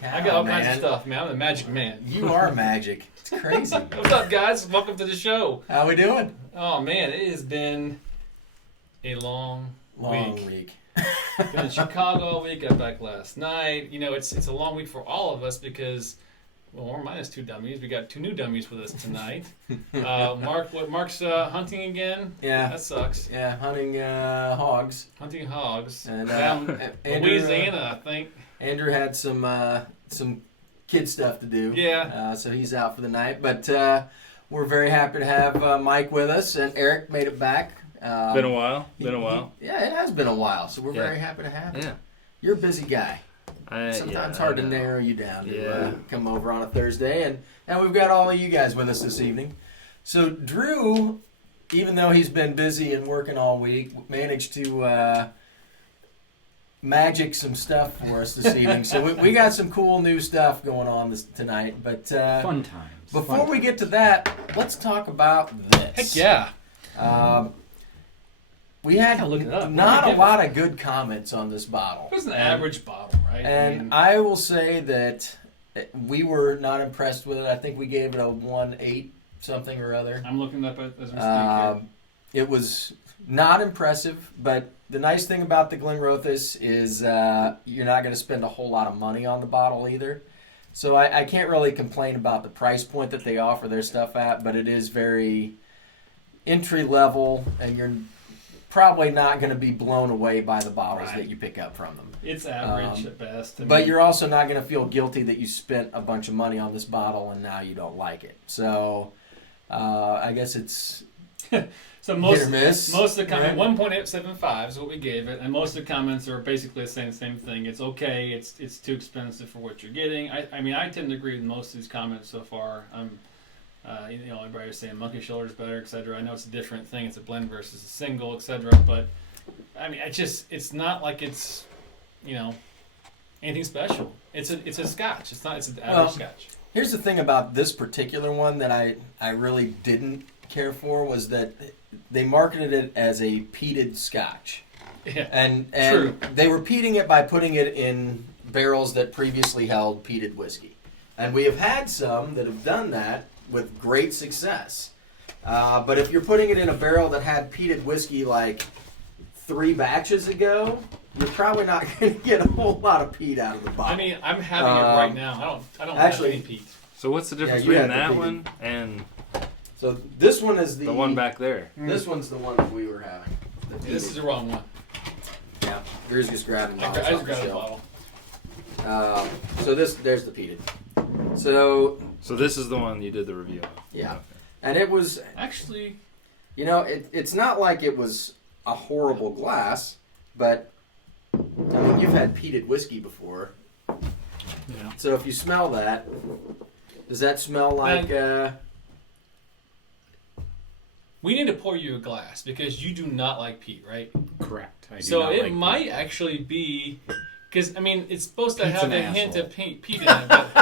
cow, I got all man. kinds of stuff, man. I'm the magic man. You are magic. It's crazy. What's up, guys? Welcome to the show. How we doing? Oh, man, it has been a long week. Been in Chicago all week. Got back last night. You know, it's a long week for all of us because, well, we're minus 2 dummies. We got 2 new dummies with us tonight. Mark's hunting again. Yeah. That sucks. Yeah, hunting hogs. Hunting hogs. And Andrew, Louisiana, I think. Andrew had some kid stuff to do. Yeah. So he's out for the night. But we're very happy to have Mike with us, and Eric made it back. Been a while. Yeah, it has been a while. So we're very happy to have you. Yeah. You're a busy guy. Sometimes hard to narrow you down to come over on a Thursday. And we've got all of you guys with us this evening. So Drew, even though he's been busy and working all week, managed to magic some stuff for us this evening. So we got some cool new stuff going on tonight. But fun times. Before we get to that, let's talk about this. Heck yeah. We had not a lot of good comments on this bottle. It was an average bottle, right? And I will say that we were not impressed with it. I think we gave it a 1.8 something or other. I'm looking up as we speak here. It was not impressive, but the nice thing about the Glenrothes is you're not going to spend a whole lot of money on the bottle either. So I can't really complain about the price point that they offer their stuff at, but it is very entry level, and you're probably not going to be blown away by the bottles that you pick up from them. It's average at best. But you're also not going to feel guilty that you spent a bunch of money on this bottle and now you don't like it. So I guess it's so most hit or miss. Most of the comments, 1.875 is what we gave it, and most of the comments are basically saying the same thing. It's okay. It's too expensive for what you're getting. I mean, I tend to agree with most of these comments so far. Everybody was saying monkey shoulder is better, etc. I know it's a different thing. It's a blend versus a single, etc. But I mean, it's not like it's, anything special. It's a Scotch. It's an average Scotch. Here's the thing about this particular one that I really didn't care for was that they marketed it as a peated Scotch. Yeah. And True. They were peating it by putting it in barrels that previously held peated whiskey. And we have had some that have done that with great success. But if you're putting it in a barrel that had peated whiskey like 3 batches ago, you're probably not going to get a whole lot of peat out of the bottle. I mean, I'm having it right now. I don't actually have any peat. So what's the difference between that one and so this one is the one back there? This one's the one that we were having. This is the wrong one. Yeah, Drew's just grabbing bottles I off just the grabbed a shelf. bottle. So there's the peated. So this is the one you did the review of. Yeah. Okay. And it was actually, it's not like it was a horrible glass, but I mean, you've had peated whiskey before. Yeah. So if you smell that, does that smell like we need to pour you a glass because you do not like peat, right? Correct. I do so not it like might peat. actually be because I mean it's supposed to Pete's have an a hint asshole. of peat in it, but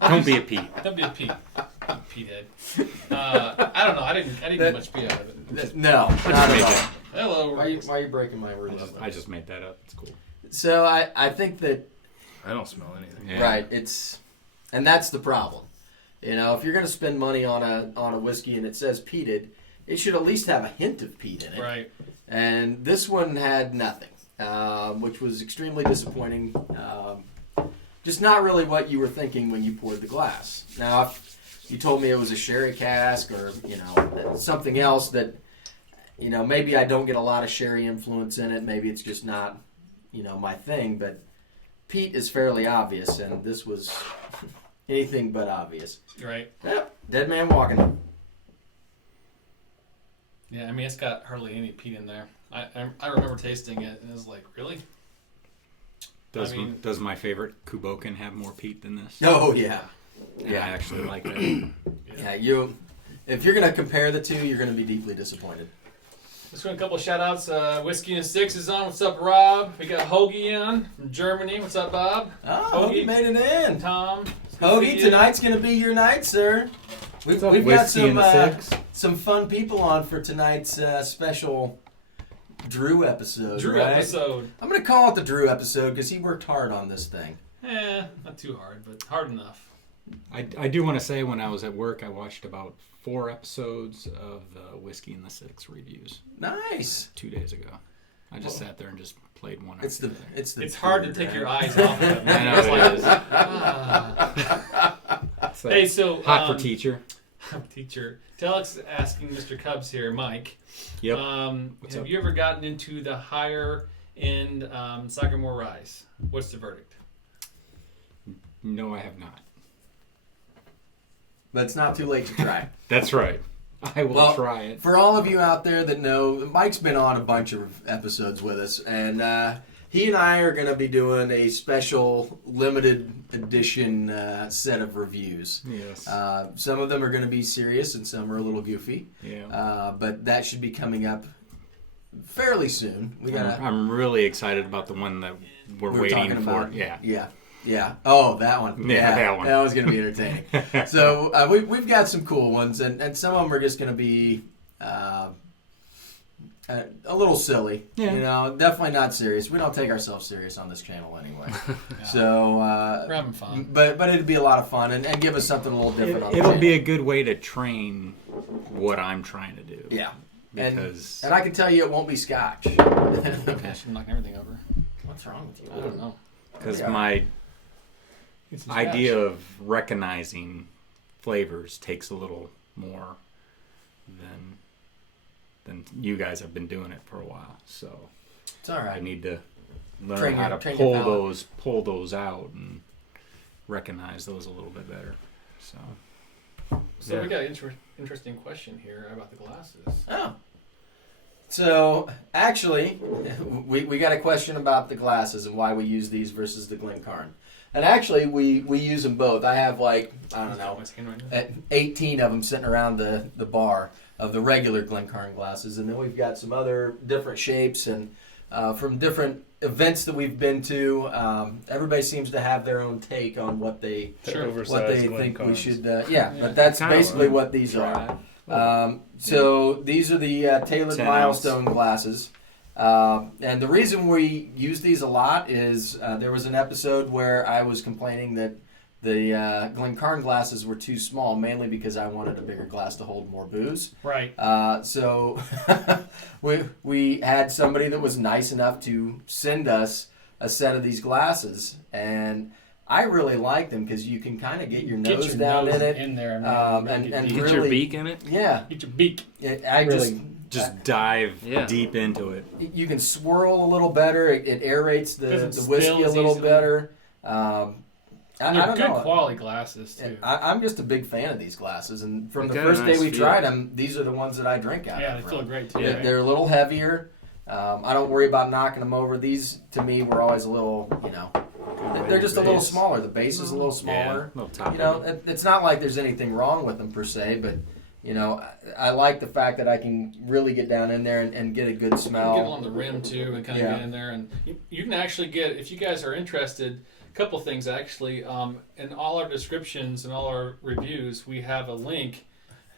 Don't be a Pete. Don't be a Pete. Pete head. I don't know. I didn't get much Pete out of it. No, not at all. Hello. Why are you breaking my rules? I just made that up. It's cool. So I think that I don't smell anything. Yeah. right. And that's the problem. If you're going to spend money on a whiskey and it says peated, it should at least have a hint of peat in it. Right. And this one had nothing, which was extremely disappointing. Just not really what you were thinking when you poured the glass. Now, if you told me it was a sherry cask or something else that maybe I don't get a lot of sherry influence in it. Maybe it's just not my thing. But peat is fairly obvious, and this was anything but obvious. Right. Yep. Dead man walking. Yeah, I mean it's got hardly any peat in there. I remember tasting it and it was like, really? Does my favorite Kuboken have more peat than this? Oh yeah. Yeah, I actually like that. Yeah, if you're gonna compare the two, you're gonna be deeply disappointed. Let's do a couple of shout outs. Whiskey and Six is on. What's up, Rob? We got Hoagie on from Germany. What's up, Bob? Oh, Hoagie made it in. Tom. Hoagie, tonight's gonna be your night, sir. We've got some fun people on for tonight's special Drew episode. Drew episode. I'm gonna call it the Drew episode because he worked hard on this thing. Not too hard, but hard enough. I do want to say when I was at work, I watched about 4 episodes of the Whiskey and the Six reviews Nice. 2 days ago. I just sat there and just played one. It's the It's hard to food, take right? your eyes off of it. I know It's it like, is. It's like Hey, so hot for teacher. teacher, Telex is asking Mr. Cubs here, Mike. Yep. Have up? you ever gotten into the higher end Sagamore Rise? What's the verdict? No, I have not. But it's not too late to try. That's right. I will Well, try it. For all of you out there that know, Mike's been on a bunch of episodes with us, and he and I are going to be doing a special limited edition set of reviews. Yes. Some of them are going to be serious, and some are a little goofy. Yeah. But that should be coming up fairly soon. I'm really excited about the one that we're we were waiting talking for. about. Yeah. Yeah. Oh, that one. Yeah, that one. That was going to be entertaining. So we've got some cool ones, and some of them are just going to be a little silly. Yeah. You know, definitely not serious. We don't take ourselves serious on this channel anyway. Yeah. So, We're having fun. but it'd be a lot of fun and give us something a little different. on the It'll channel. be a good way to train what I'm trying to do. Yeah. Because And I can tell you it won't be Scotch. Gosh, I'm knocking everything over. What's wrong with you? I don't know. because my It's some idea scratch. of recognizing flavors takes a little more than you guys have been doing it for a while. So It's all I right. need to learn Train how your- to train your palate. pull those out and recognize those a little bit better. So So Yeah. we got an interesting question here about the glasses. Oh. So, actually, we got a question about the glasses and why we use these versus the Glencairn. And actually, we use them both. I have like, I don't know, 18 of them sitting around the bar of the regular Glencairn glasses. And then we've got some other different shapes and from different events that we've been to. Everybody seems to have their own take on what they Sure. think we should. But that's Kinda basically like- what these are. So these are the tailored 10 milestone glasses. And the reason we use these a lot is there was an episode where I was complaining that the Glencairn glasses were too small, mainly because I wanted a bigger glass to hold more booze. Right. So we had somebody that was nice enough to send us a set of these glasses, and I really like them because you can kind of get your nose your down nose in it. in there, and Get really, your beak in it. Yeah, Get your beak. I really just dive Yeah. deep into it. you can swirl a little better. It aerates the Doesn't whiskey spill a as little easily. better. I And they're don't good know. quality glasses too. I'm just a big fan of these glasses, and from They the got a first day nice we feel. tried them, these are the ones that I drink out Yeah, of. they feel great too. Yeah. right? They're a little heavier. I don't worry about knocking them over. These, to me, were always a little, they're just a little Base. smaller. The base is a little smaller. Yeah, little top You know, heavy. it's not like there's anything wrong with them per se, but I like the fact that I can really get down in there and get a good You can smell. get along the rim too and kind of Yeah. get in there, and you can actually get, if you guys are interested, a couple things actually. In all our descriptions and all our reviews, we have a link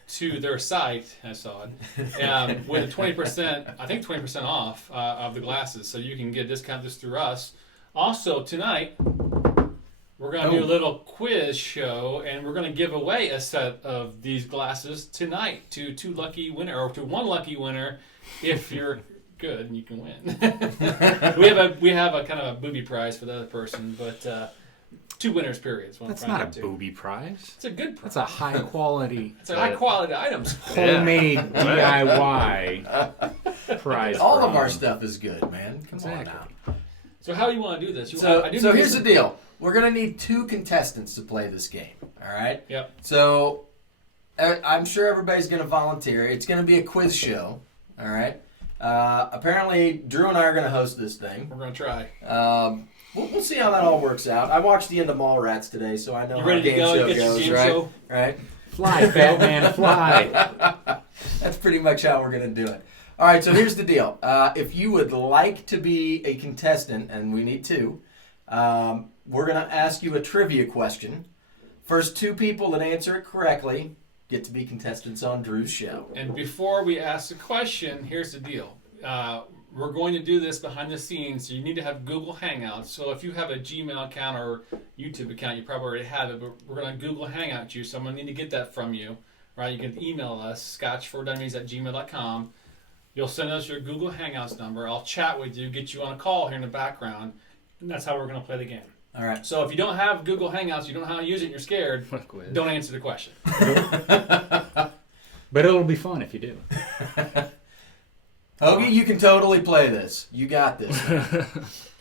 to their site. I saw it with 20%, I think 20% off of the glasses, so you can get a discount just through us. Also tonight, we're going to do a little quiz show, and we're going to give away a set of these glasses tonight to one lucky winner. If you're good, and you can win. we have a kind of a booby prize for the other person, but 2 winners. Period. Is what I'm That's trying not to a do. booby prize. It's a good prize. That's a high quality, It's a high quality items. homemade DIY prize. All for of our him. stuff is good, man. Come on Exactly. now. So how do you want to do this? So I do here's the some- deal. We're going to need 2 contestants to play this game. All right? Yep. So I'm sure everybody's going to volunteer. It's going to be a quiz show. All right? Apparently, Drew and I are going to host this thing. We're gonna try. We'll see how that all works out. I watched the end of Mallrats today, so I know You how ready a to game go? show You get your goes, game right? show? Right? Fly, Batman, fly. That's pretty much how we're going to do it. All right, so here's the deal. If you would like to be a contestant, and we need 2, we're going to ask you a trivia question. First 2 people that answer it correctly get to be contestants on Drew's show. And before we ask the question, here's the deal. we're going to do this behind the scenes, so you need to have Google Hangouts. So if you have a Gmail account or YouTube account, you probably already have it, but we're going to Google Hangout you, so I'm going to need to get that from you. Right? You can email us, scotch4dummies@gmail.com. You'll send us your Google Hangouts number. I'll chat with you, get you on a call here in the background, and that's how we're going to play the game. All right. So if you don't have Google Hangouts, you don't know how to use it, and you're scared, don't answer the question. But it'll be fun if you do. Hoagie, you can totally play this. You got this.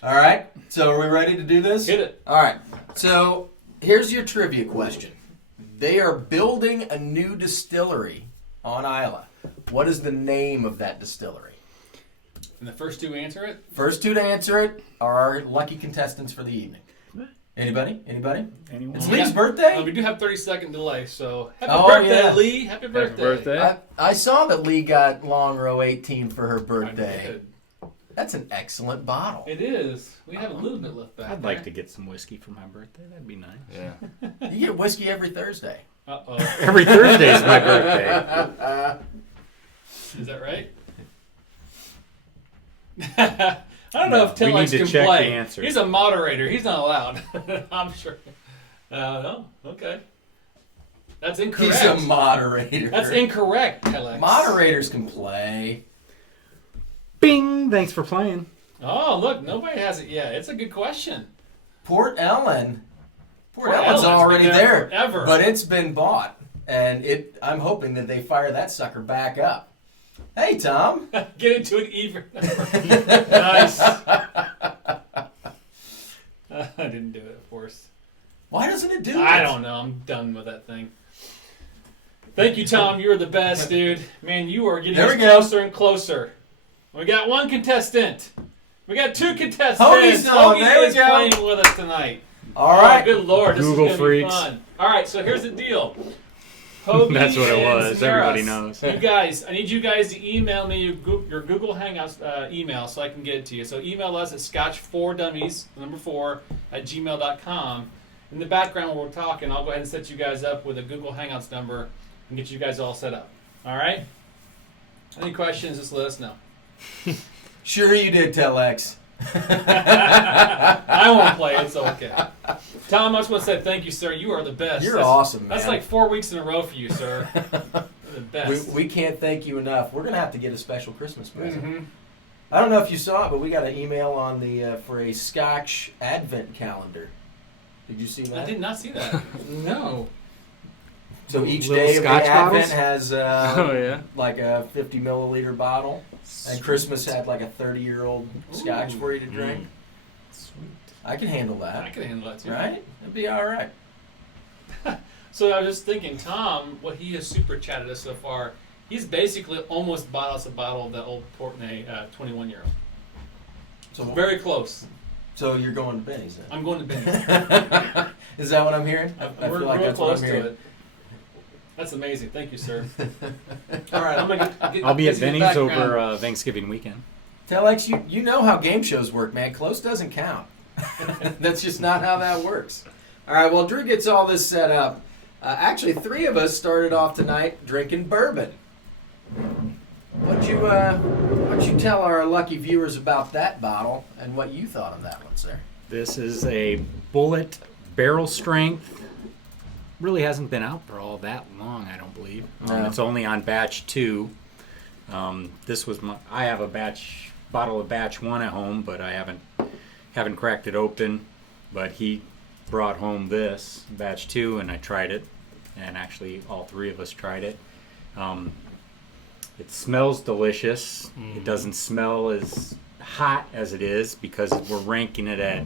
All right. So are we ready to do this? Hit it. All right. So here's your trivia question. They are building a new distillery on Isla. What is the name of that distillery? And the first two answer it? First two to answer it are our lucky contestants for the evening. Anybody? Anyone? It's Lee's birthday? We do have 30-second delay, so happy Oh, birthday, yeah. Lee. Happy birthday. I saw that Lee got long row 18 for her I birthday. did. That's an excellent bottle. It is. We have a little bit left back. I'd like to get some whiskey for my birthday. That'd be nice. Yeah. You get whiskey every Thursday. Uh-oh. Every Thursday is my birthday. Is that right? I don't know if we need Telex to can check play. the answers. He's a moderator. He's not allowed. I'm sure. No. Okay. That's incorrect. He's a moderator. That's incorrect, Telex. Moderators can play. Bing! Thanks for playing. Oh, look. Nobody has it yet. It's a good question. Port Ellen's Ellen's already been there there, forever. but it's been bought, and I'm hoping that they fire that sucker back up. Hey, Tom. Get into an even number. Nice. I didn't do it, of course. Why doesn't it do it? I don't know. I'm done with that thing. Thank you, Tom. You're the best, dude. Man, you are getting There us we go. closer and closer. We got one contestant. We got two contestants. Hoagie's on. There we is go. playing with us tonight. All right. Oh, good Lord. This Google is going to be freaks. fun. All right, so here's the deal. Hoagie That's what it and was. Samaras, Everybody knows. You guys, I need you guys to email me your Google Hangouts email so I can get it to you. So email us at scotch4dummies, number 4, @gmail.com. In the background while we're talking, I'll go ahead and set you guys up with a Google Hangouts number and get you guys all set up. All right? Any questions, just let us know. Sure you did, Telex. I won't play. It's okay. Tom, I just want to say thank you, sir. You are the best. You're awesome, man. That's like 4 weeks in a row for you, sir. You're the best. We can't thank you enough. We're going to have to get a special Christmas present. Mhm. I don't know if you saw it, but we got an email on the for a Scotch Advent calendar. Did you see that? I did not see that. No. So each Little day of the Scotch Advent bottles? has Oh, yeah. like a 50 milliliter bottle, and Christmas had like a 30-year-old Scotch Ooh. for you to drink. Sweet. I can handle I that, could handle that too. right? It'd be all right. So I was just thinking, Tom, what he has super chatted us so far, he's basically almost bought us a bottle of that old Pulteney 21-year-old. So, Very close. so you're going to Benny's then? I'm going to Benny's. Is that what I'm hearing? I We're feel like real that's what close I'm to hearing. it. That's amazing. Thank you, sir. All right, I'm gonna get I'll be at busy in the Benny's background. over Thanksgiving weekend. Telex, you know how game shows work, man. Close doesn't count. That's just not how that works. All right, well, Drew gets all this set up. Actually, 3 of us started off tonight drinking bourbon. What'd you tell our lucky viewers about that bottle and what you thought of that one, sir? This is a Bullet barrel strength. Really hasn't been out for all that long, I don't believe. No. It's only on batch 2. This was I have a bottle of batch 1 at home, but I haven't cracked it open. But he brought home this batch 2, and I tried it, and actually all 3 of us tried it. It smells delicious. It doesn't smell as hot as it is because we're ranking it at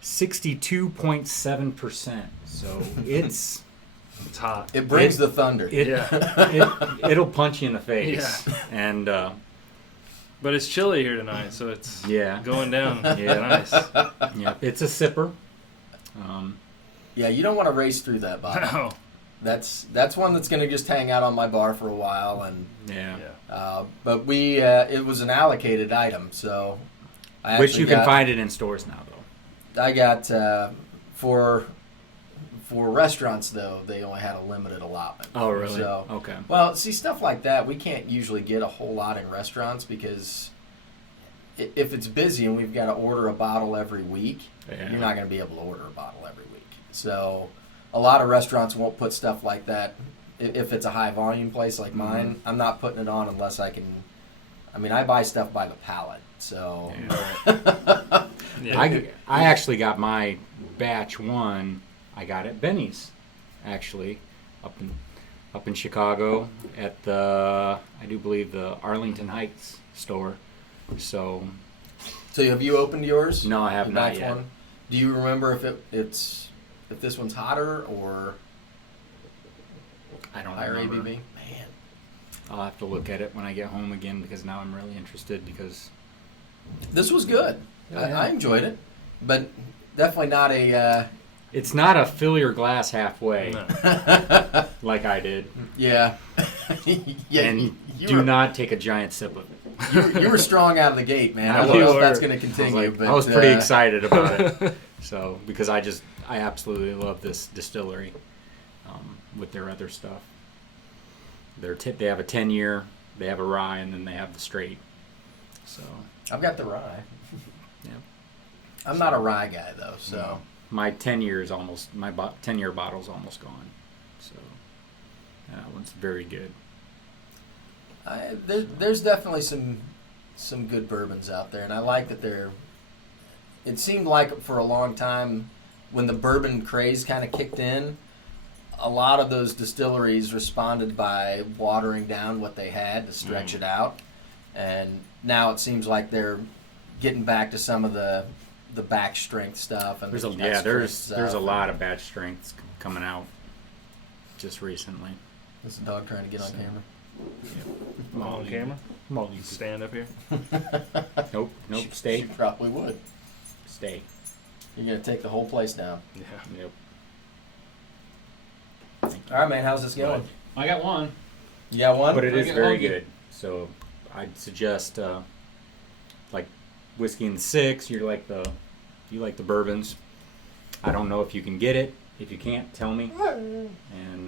62.7%. So it's It's hot. It brings the thunder. it'll punch you in the face. Yeah. And But it's chilly here tonight, so it's yeah, going down. Yeah. Nice. yeah, it's a sipper. Yeah, you don't want to race through that bottle. No. That's one that's going to just hang out on my bar for a while, and Yeah. but it was an allocated item, so I Which actually you can got- find it in stores now, though. I got for restaurants though, they only had a limited allotment. Oh, really? So, Okay. well, see, stuff like that we can't usually get a whole lot in restaurants because if it's busy and we've got to order a bottle every week, Yeah. you're not going to be able to order a bottle every week. So a lot of restaurants won't put stuff like that. If it's a high volume place like mine, I'm not putting it on unless I can. I mean, I buy stuff by the pallet. So Yeah. I actually got my batch 1. I got at Benny's, actually, up in Chicago at the, I do believe, the Arlington Heights store. So have you opened yours? no, I have The not batch yet. one? Do you remember if if this one's hotter or I don't higher remember. ABV? Man, I'll have to look at it when I get home again because now I'm really interested because this was good. Yeah. I enjoyed it, but definitely not a. it's not a fill your glass halfway No. like I did. Yeah. Yeah. And you do were, not take a giant sip of it. you were strong out of the gate, man. I I don't know if was. that's going to I was, continue, like, but I was pretty excited about it. So because I absolutely love this distillery with their other stuff. They have a 10-year, they have a rye, and then they have the straight. So I've got the rye. yeah. I'm not a rye guy though, so My 10-year is almost, my 10-year bottle's almost gone. So that one's very good. there's definitely some good bourbons out there, and I like that they're. It seemed like for a long time, when the bourbon craze kind of kicked in, a lot of those distilleries responded by watering down what they had to stretch it out, and now it seems like they're getting back to some of the back strength stuff. And There's the a neck there's strength there's a stuff. lot of batch strengths coming out just recently. Is the dog trying to get on So- camera? On camera? Molly. Stand up here. Nope. She Stay. probably would. Stay. You're gonna take the whole place down. Yeah. Yep. All right, man. How's this going? I got one. You got one? But it is Okay, very okay. good. So I'd suggest like whiskey in the 6. You like the bourbons. I don't know if you can get it. If you can't, tell me, and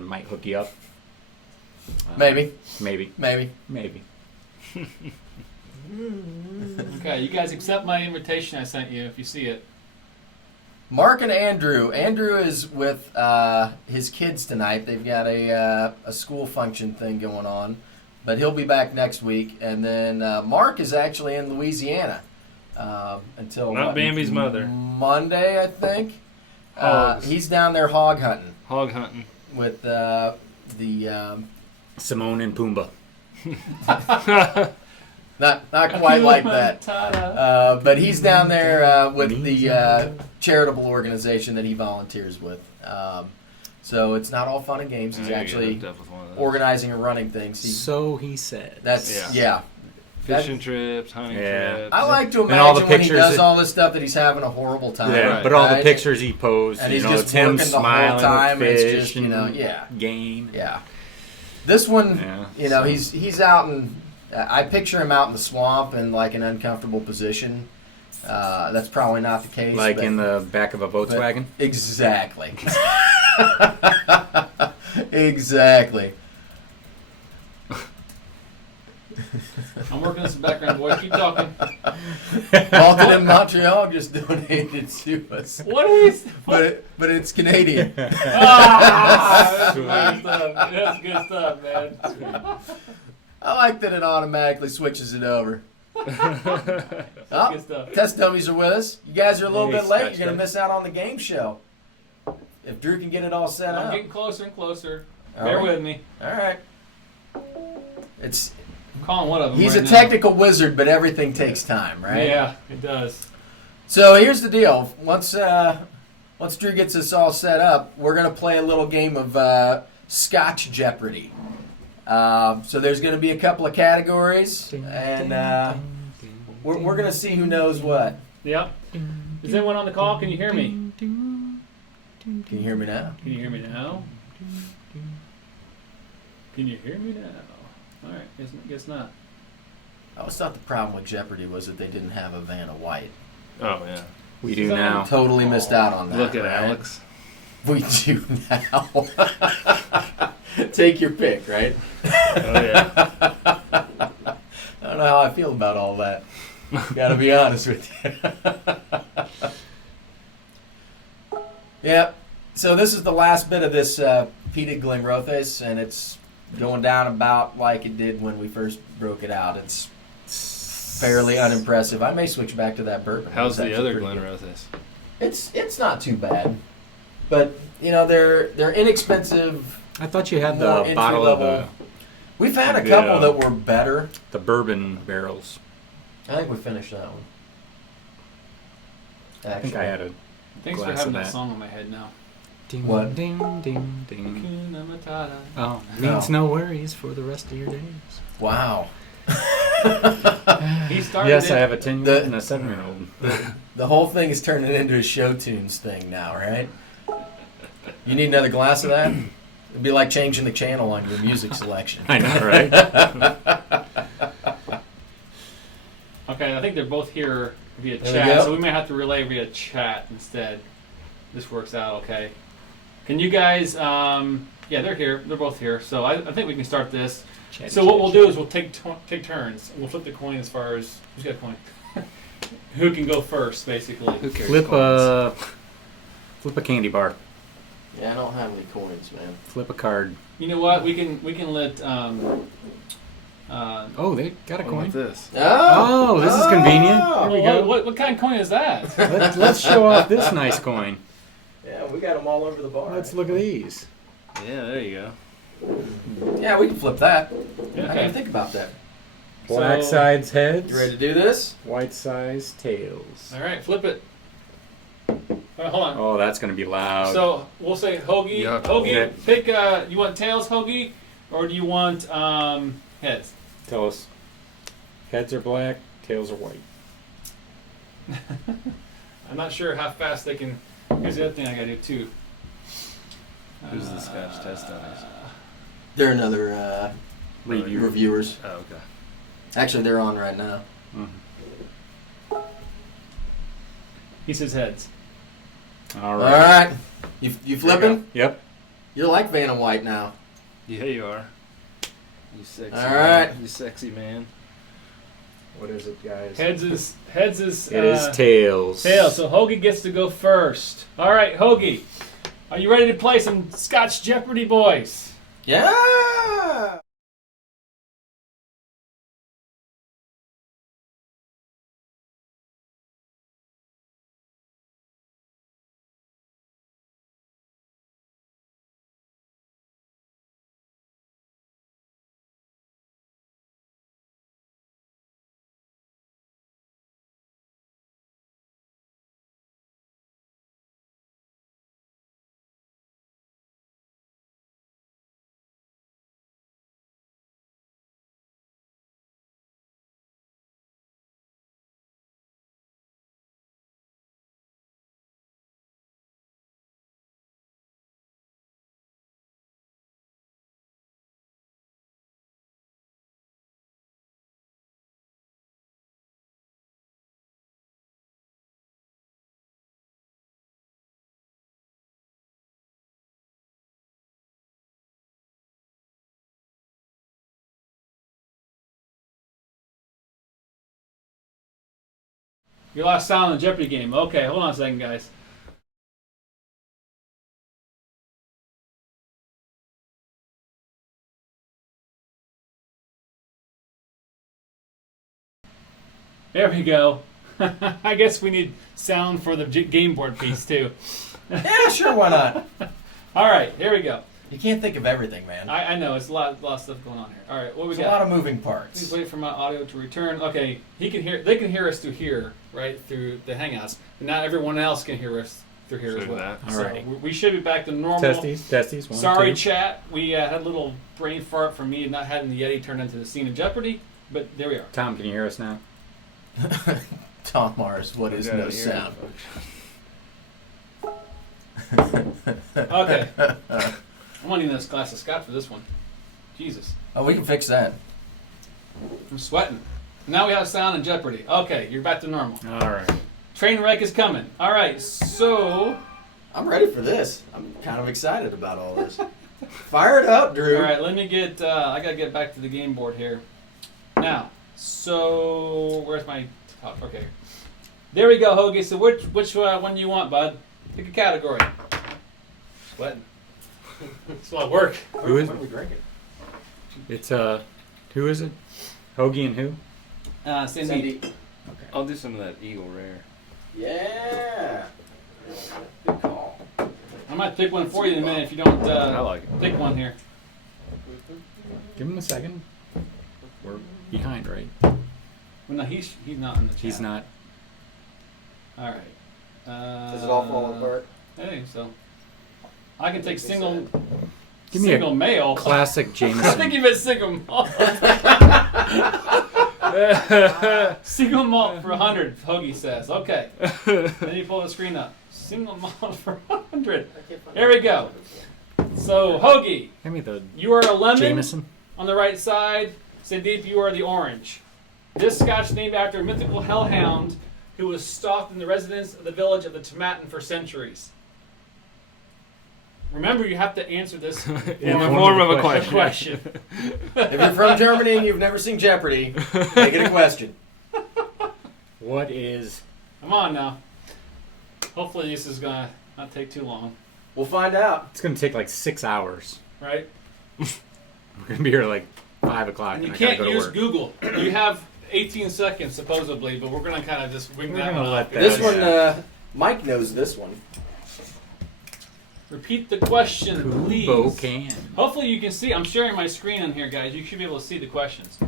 it might hook you up. Maybe. Maybe. Okay, you guys accept my invitation I sent you if you see it. Mark and Andrew. Andrew is with his kids tonight. They've got a school function thing going on, but he'll be back next week. And then Mark is actually in Louisiana until Not Bambi's mother. Monday, I think. Hogs. He's down there hog hunting Hog hunting. with the Simone and Pumbaa. not quite like that. Ta-da. But he's down there with the charitable organization that he volunteers with. So it's not all fun and games. He's There you actually go, hooked up with one of those. organizing and running things. So he said. That's Yeah. yeah. Fishing trips, hunting Yeah. trips. I like to And all the imagine when he pictures does that- all this stuff that he's having a horrible time. Yeah, Right. but all the Right? pictures he posed, And you he's know, just it's him working the whole smiling time, with and it's fish just, you know, and yeah. game. Yeah. This one, Yeah, you know, so- he's out in. I picture him out in the swamp in like an uncomfortable position. That's probably not the case. Like but- in the back of a Volkswagen. Exactly. Exactly. I'm working on some background, boys. Keep talking. Malton in Montreal just donated to us, What is? but it's Canadian. Ah, that's good stuff. That's good stuff, man. I like that it automatically switches it over. That's Oh, good stuff. test dummies are with us. You guys are a little Hey, bit late. Scotch You're gonna guys. miss out on the game show. If Drew can get it all set I'm up. getting closer and closer. All Bear right. with me. All right. It's I'm calling one of them. he's right a now. technical wizard, but everything takes time, right? Yeah, it does. So here's the deal. Once Drew gets this all set up, we're gonna play a little game of Scotch Jeopardy. So there's gonna be a couple of categories, and we're gonna see who knows what. Yep. Is anyone on the call? Can you hear me? Can you hear me now? Can you hear me now? Can you hear me now? All right. Guess not. I always thought the problem with Jeopardy was that they didn't have a Vanna White. Oh, yeah. We do now. Totally missed out on that. Look at right? Alex. We do now. Take your pick, right? Oh, yeah. I don't know how I feel about all that. Gotta be honest with you. Yep. So this is the last bit of this peated Glenrothes, and it's going down about like it did when we first broke it out. It's fairly unimpressive. I may switch back to that bourbon. How's It's the actually other pretty Glenrothes? good. It's not too bad, but you know they're inexpensive. I thought you had More the bottle of entry-level. We've had a couple that were better. the bourbon barrels. I think we finished that one. Actually. I think I had a Thanks for glass having of that that. song in my head now. ding, What? ding, ding, ding. Hakuna Matata. Oh, means no worries for the rest of your days. Wow. He started Yes, it. I have a 10-year-old and a 7-year-old. The whole thing is turning into a show tunes thing now, right? You need another glass of that? It'd be like changing the channel on your music selection. I know, right? Okay, I think they're both here via There we chat, go. so we may have to relay via chat instead. This works out okay. Can you guys? Yeah, they're here. They're both here. So I think we can start this. So what we'll do is we'll take turns. We'll flip the coin as far as who's got a coin. Who can go first, basically? Who cares? Flip a candy bar. Yeah, I don't have any coins, man. Flip a card. You know what? We can let. Oh, they got a What coin. about this? Oh, this is convenient. Here we go. What kind of coin is that? Let's show off this nice coin. Yeah, we got them all over the bar. Let's look at these. Yeah, there you go. Yeah, we can flip that. I Okay. didn't think about that. Black So- sides heads. You ready to do this? White sides tails. All right, flip it. Hold on. Oh, that's going to be loud. So we'll say Hoagie. Yeah. Hoagie, Okay. pick. You want tails, Hoagie, or do you want heads? Tell us. Heads are black, tails are white. I'm not sure how fast they can. Here's the other thing I gotta do too. Who's the Scotch test dummies? They're another reviewers. Oh, okay. Actually, they're on right now. He says heads. All All right. right. You flipping? Yep. You're like Vanna White now. Yeah, you are. You sexy. All man. right. You sexy man. What is it, guys? Heads is. It is tails. Tails. So Hoagie gets to go first. All right, Hoagie, are you ready to play some Scotch Jeopardy, boys? Yeah. Your last sound in the Jeopardy game. Okay, hold on a second, guys. There we go. I guess we need sound for the game board piece too. Yeah, sure. Why not? All right, here we go. You can't think of everything, man. I know it's a lot of stuff going on here. All right, what we There's a got? lot of moving Please parts. wait for my audio to return. Okay, he can hear. They can hear us through here, right through the Hangouts. But not everyone else can hear us through here as Through well. that. So Alright. we should be back to normal. Testes. One, Sorry, two. chat. We had a little brain fart from me not having the Yeti turned into the scene of Jeopardy, but there we are. Tom, can you hear us now? Tom Mars, what is I gotta no hear sound? Okay. I'm gonna need this glass of scotch for this one. Jesus, Oh, we can fix that. I'm sweating. Now we have sound in Jeopardy. Okay, you're back to normal. All right. Train wreck is coming. All right, so I'm ready for this. I'm kind of excited about all this. Fire it up, Drew. all right, let me get. I gotta get back to the game board here. Now, so where's my Oh, okay. There we go, Hoagie. So which one do you want, bud? Pick a category. Sweating. It's a lot of work. Who is What are we drinking? It's who is it? Hoagie and who? Cindy. I'll do some of that Eagle Rare. Yeah. Good call. I might pick one for you in a minute if you don't I like it. pick one here. Give him a second. We're behind, right? Well, no, he's not in the chat. He's not. All right. Does it all fall apart? I think so. I can take single Give me single a male. classic I think Jameson. you meant single malt. Single malt for 100, Hoagie says. Okay. Then you pull the screen up. Single malt for 100. Here we go. So, Hoagie, Give me the you are a lemon Jameson. on the right side. Sandeep, you are the orange. This scotch named after a mythical hellhound who was stalked in the residence of the village of the Tomatin for centuries. Remember, you have to answer this In the form of a question. question. If you're from Germany and you've never seen Jeopardy, make it a question. What is? Come on now. Hopefully this is going to not take too long, We'll find out. It's gonna take like 6 hours. right? We're gonna be here like 5 o'clock, And you I gotta can't go to use work. Google. You have 18 seconds, supposedly, but we're going to kind of just wing We're that gonna one let off. that- This Yeah. one, Mike knows this one. Repeat the question, please. Kubo can. Hopefully you can see. I'm sharing my screen on here, guys. You should be able to see the questions.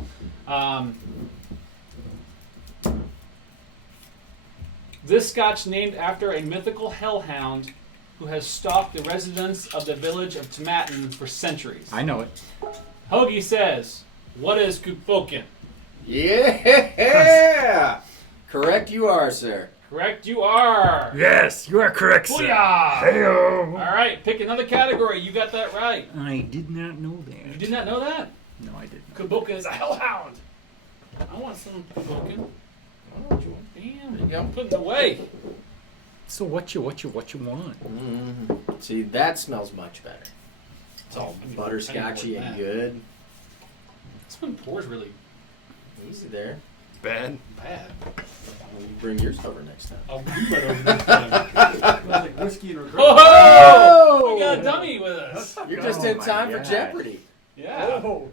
This scotch named after a mythical hellhound who has stalked the residents of the village of Tomatin for centuries. I know it. Hoagie says, what is Kupokin? Yeah! Correct you are, sir. Correct you are. Yes, you are correct, sir. Booyah! Heyo. All right, pick another category. You got that right. I did not know that. You did not know that? No, I didn't. Kubokin is a hellhound. I want some Kubokin. Damn, I'm putting it away. So what you want? See, that smells much better. It's all I need butterscotchy more than and that. good. This one pours really Easy there. Bad. bad. Well, you bring yours over next time. I'll do that over next time. Smells like whiskey and regret. Oh! We got a dummy with us. You're just Oh in my time for gosh. Jeopardy. Yeah. Oh.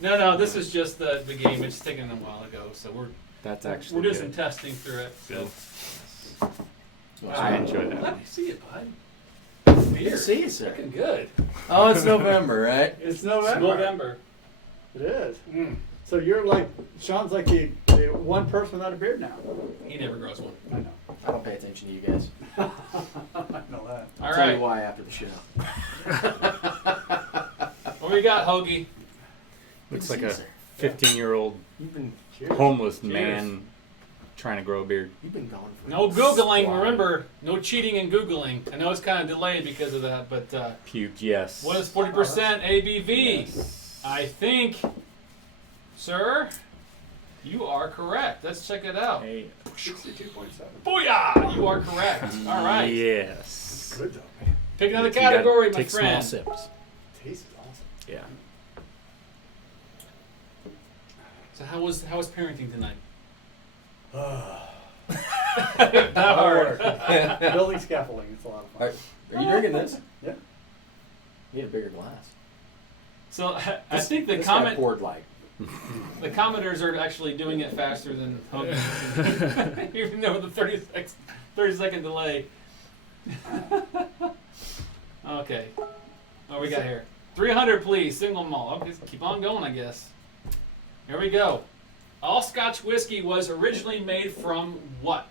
No, this is just the game. It's taken a while ago, so That's actually we're doing good. some testing through it. So. I enjoy that. Let me see it, bud. Good Beer. to see you, sir. Looking good. Oh, it's November, right? It's It's November. November. It is. So you're like, Sean's like the one person without a beard now. He never grows one. I know. I don't pay attention to you guys. I know that. All I'll tell you right. why after the show. What we got, Hoagie? Looks Good like to see a you, sir. 15-year-old You've been homeless Cheers. man trying to grow a beard. You've been gone for No Googling, Wow. remember. No cheating and Googling. I know it's kind of delayed because of that, but Puked, yes. what is 40% ABV? I think, sir, you are correct. Let's check it out. Hey. 62.7. Booyah! You are correct. All right. Yes. Good though, man. Pick another You gotta category, my take friend. small sips. Taste is awesome. Yeah. So how was parenting tonight? That Not hard. Building scaffolding, it's a lot of fun. Are you drinking this? Yeah. You need a bigger glass. So I think the this guy comment poured like. the commenters are actually doing it faster than Hogan, even though with the 30-second delay. Okay. What we got here? 300, please. Single malt. Okay, keep on going, I guess. Here we go. All Scotch whiskey was originally made from what?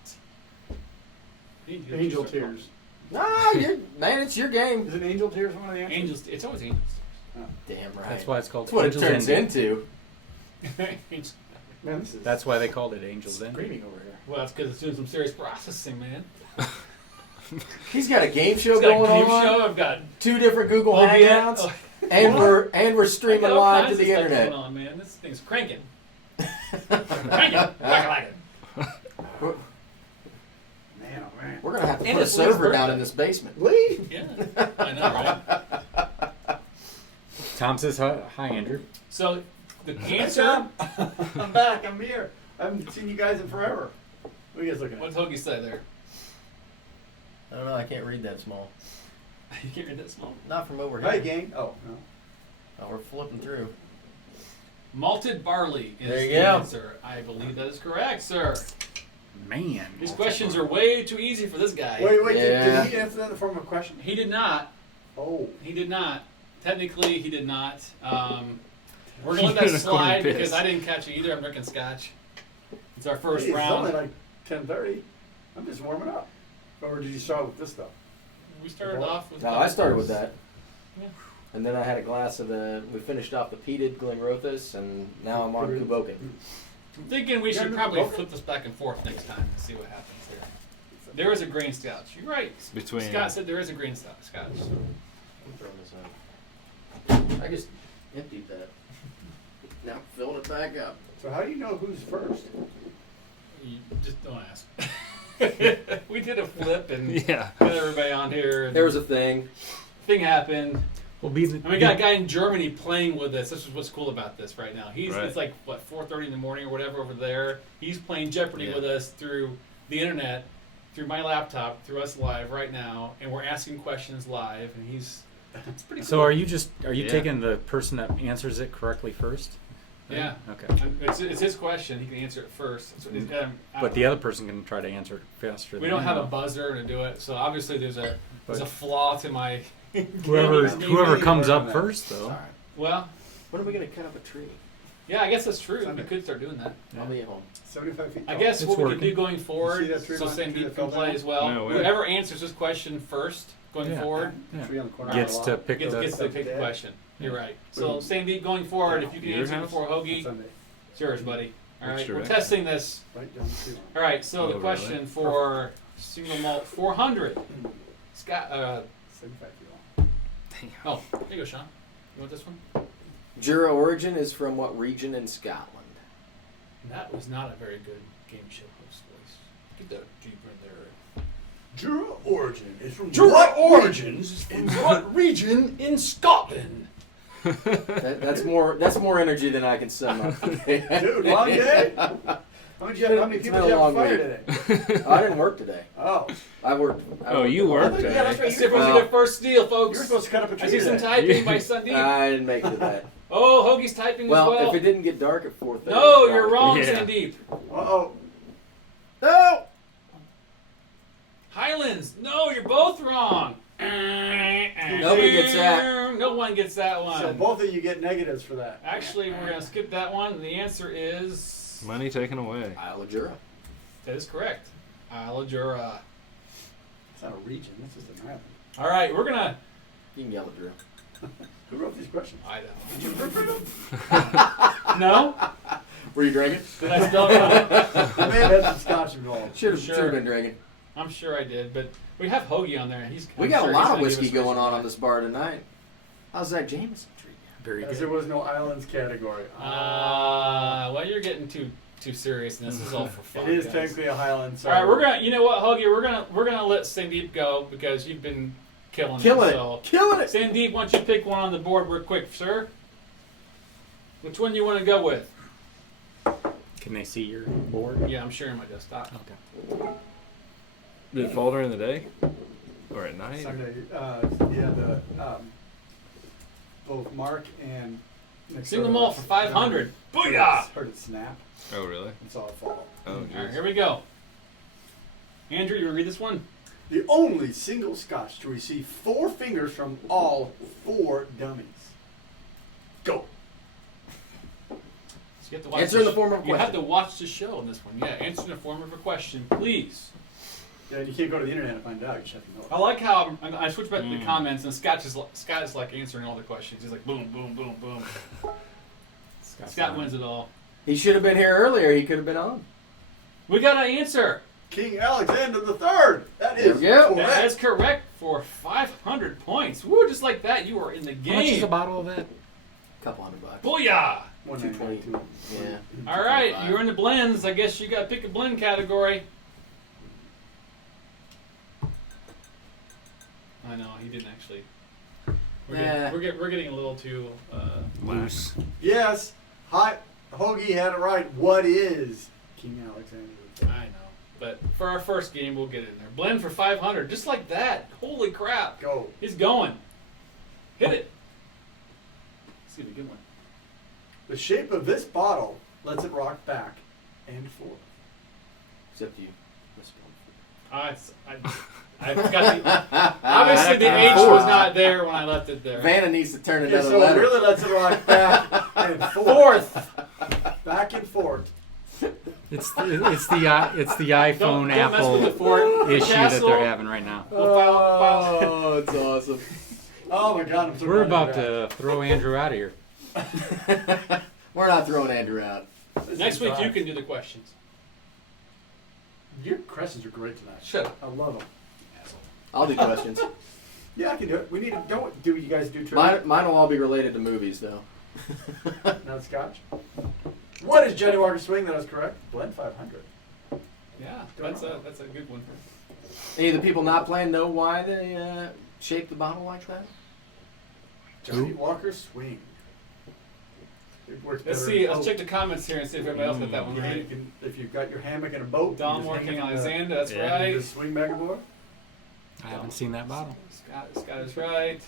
Angel tears. Nah, man, it's your game. Is it angel tears one of the answers? Angels. It's always angels. Damn right. That's why it's called That's what it Angel's turns Ending. into. Angels. Man, this is That's why they called it Angel's Ending. screaming over here. Well, that's because it's doing some serious processing, man. He's got a game show It's got a going game on. show. I've got 2 different Google OBS. Hangouts, Oh, and we're I streaming got all live kinds to of the stuff internet. going on, man. This thing's cranking. Cranking. Like it. We're, Man, oh man. we're gonna have to And put a it's Lee's server down birthday. in this basement. Lee! Yeah, I know, right? Tom says hi, Andrew. So the Hey, answer. Tom. I'm back. I'm here. I haven't seen you guys in forever. What are you guys looking at? What's Hoagie say there? I don't know. I can't read that small. You can't read that small. Not from over here. Hey, gang. Oh, no. Oh, we're flipping through. Malted barley is There you the go. answer. I believe that is correct, sir. Man. These questions are way too easy for this guy. Wait. Yeah. Did he answer that in the form of a question? He did not. Oh. He did not. Technically, he did not. We're going to let You're that in a slide corner because piss. I didn't catch it either. I'm drinking scotch. It's our first Hey, it's round. only like 10:30. I'm just warming up. Or did you start with this stuff? We started off with. No, I started with that. Yeah. And then I had a glass of we finished off the peated Glenrothes, and now I'm on Kuboken. I'm thinking we should Yeah, probably okay. flip this back and forth next time to see what happens here. There is a grain scotch. You're right. Between Scott said there is a grain scotch. I'm throwing this out. I just emptied that. Now filling it back up. So how do you know who's first? You just don't ask. We did a flip and Yeah. got everybody on here. And There was a thing. thing happened. Well, be And we got a guy in Germany playing with us. This is what's cool about this right now. Right. It's like what 4:30 in the morning or whatever over there. He's playing Jeopardy Yeah. with us through the internet, through my laptop, through us live right now, and we're asking questions live. And it's pretty cool. So are you Yeah. taking the person that answers it correctly first? Yeah. Okay. It's his question. He can answer it first. So, But the other person can try to answer it faster. we than don't you. have a buzzer to do it, so obviously there's a But flaw to my. whoever comes up Maybe first though. Alright. Well, When are we going to cut up a tree? yeah, I guess that's true. Sunday. We could start doing that. I'll be at home. 75 feet I tall. guess It's what we working. can do going You forward, see that tree so line- same tree people that can fell play down? as well. No way. Whoever answers this question first, going Yeah. forward, Yeah. Tree on the corner Gets of to the pick gets the. to pick the question. You're right. So same beat going forward. If you can Your answer house? before Hoagie, Sunday. it's yours, buddy. All Which right, we're direction? testing this. Right down the tree line. All right, so Oh, the really? question for single malt 400. Scott, 75 feet long. oh, there you go, Sean. You want this one? Jura Origin is from what region in Scotland? That was not a very good game show host voice. Get that deeper in there. Jura Origin is from origins in what region in Scotland? That's more energy than I can sum up. Dude, long day? How many people It's did you been a long have fire week. today? I didn't work today. Oh. I worked. Oh, you a lot. worked Yeah, today. that's right. That's supposed to be the first steal, You folks. were supposed to cut up a I tree see some today. typing by Sundeep. I didn't make it to that. Oh, Hoagie's typing Well, as well. if it didn't get dark at 4:30. No, you're wrong, Yeah. Sandeep. Uh-oh. No. Highlands. No, you're both wrong. Nobody gets that. No one gets that one. So both of you get negatives for that. Actually, we're going to skip that one. The answer is... Money taken away. Isle of Jura. That is correct. Isle of Jura. It's not a region. This is an island. All right, we're going to... You can yell at Jura. Who wrote these questions? I don't. Did you proofread them? No? Were you drinking? Did I spell it wrong? I may have had some scotch involved. Should Sure. have been drinking. I'm sure I did, but we have Hoagie on there. And We I'm got sure a he's lot of gonna give whiskey us going reason on why. this bar tonight. How's that Jameson treat you? Very As good. there was no islands category. Well, you're getting too serious, and this is all for fun. It is guys. technically a highland. So All right, we're gonna. You know what, Hoagie? We're gonna let Sandeep go because you've been killing Killing it. it. So, Killing it. Sandeep, why don't you pick one on the board real quick, sir? Which one you want to go with? Can they see your board? Yeah, I'm sharing my desktop. Okay. Did it fall during the day? Or at night? Sunday, both Mark and Nick Single Soto malt for 500. heard Booyah! Heard it snap Oh, really? and saw it fall. Oh, All right, jeez. here we go. Andrew, you want to read this one? The only single Scotch to receive 4 fingers from all 4 dummies. Go. So you have to watch Answer in the form of a You have question. to watch the show on this one. Yeah, answer in the form of a question, please. Yeah, you can't go to the internet and find out. You just have to know. I like how I switch back to the comments, and Scott is like answering all the questions. He's like boom, boom, boom, boom. Scott wins it all. He should have been here earlier. He could have been on. We got an answer. King Alexander III. That is There we go. That correct. is correct for 500 points. Woo, just like that, you are in the How much is a game. bottle of that? Couple $100. Booyah! 192. Yeah. All right, you're in the blends. I guess you got to pick a blend category. I know he didn't actually. We're getting a little too. Loose. Yes. Hi. Hoagie had it right. What is King Alexander III? I know. But for our first game, we'll get it in there. Blend for 500, just like that. Holy crap! Go. He's going. Hit it. Let's see if we get one. The shape of this bottle lets it rock back and forth. Except you. I've got the. Obviously, the H was not there when I left it there. Vanna needs to turn Okay, another so letter. it really lets it rock back and forth. Back and forth. It's the iPhone Don't mess Apple with the fort. issue that Castle. they're having right now. Oh, it's awesome. Oh my God! I'm so We're glad about you're to throw Andrew out of here. We're not throwing Andrew out. back. Next week, you can do the questions. Your questions are great tonight. Shut up. I love them. I'll do questions. Yeah, I can do it. We need to. Don't do you guys do trivia? Mine will all be related to movies, though. Not Scotch. What is Johnny Walker swing? That is correct. Blend 500. Yeah, that's a good one. Any of the people not playing know why they shaped the bottle like that? Johnny Walker swing. It works Let's better see. in a Let's boat. check the comments here and see if everybody else got that one Yeah, you right. can, if you've got your hammock in a boat, Dom you just hang working it from the- Alexander. That's Yeah. right. You just swing back and forth. I haven't seen that bottle. Scott is right.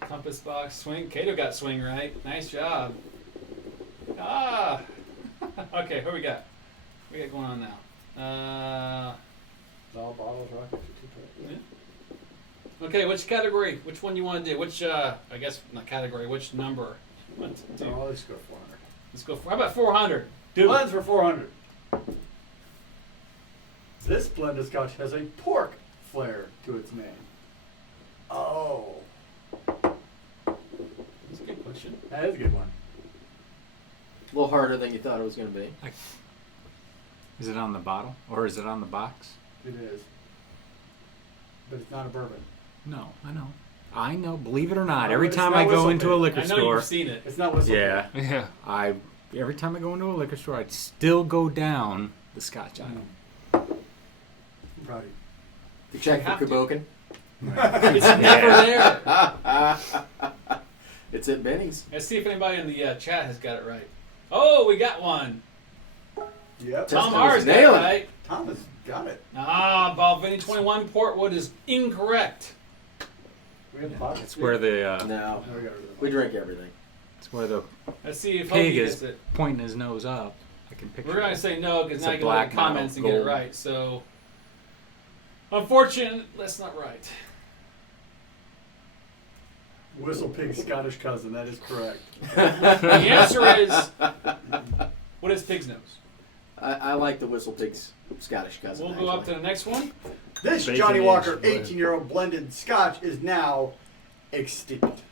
Compass box swing. Cato got swing right. Nice job. Ah. Okay, who we got? What we got going on now? All bottles rocket for 2 Okay, which category? Which one do you want to do? Which, I guess not category. Which number? One, two. Oh, let's go 400. Let's go. How about 400? Do it. Blends for 400. This blend of Scotch has a pork flair to its name. Oh, That's a good question. that is a good one. A little harder than you thought it was going to be. Is it on the bottle or is it on the box? It is. But it's not a bourbon. No, I know. Believe it or not, No, every it's time not I go whistle into a pig. liquor I know store, you've seen it. It's not whistle. yeah, Yeah. every time I go into a liquor store, I'd still go down the Scotch aisle. I'm proud of you. You check You have for to. Kabokin. It's never there. It's at Benny's. Let's see if anybody in the chat has got it right. Oh, we got one. Yep. Just- Tom was R's got it nailing it. right. Thomas got it. Balvenie 21 Portwood is incorrect. We have the bottle. It's where the No, No, we got rid of the we drink everything. it's where the Let's see if pig Hoagie is gets it. pointing his nose up. I can picture. We're going to it. say no because It's now a you can look at black model, comments and get it gold. right. So, unfortunately, that's not right. Whistle pig Scottish cousin. That is correct. The answer is, what is pig's nose? I like the Whistle Pig's Scottish cousin. We'll go up to the next one. This Bacon Johnny aged Walker blend. 18-year-old blended Scotch is now extinct.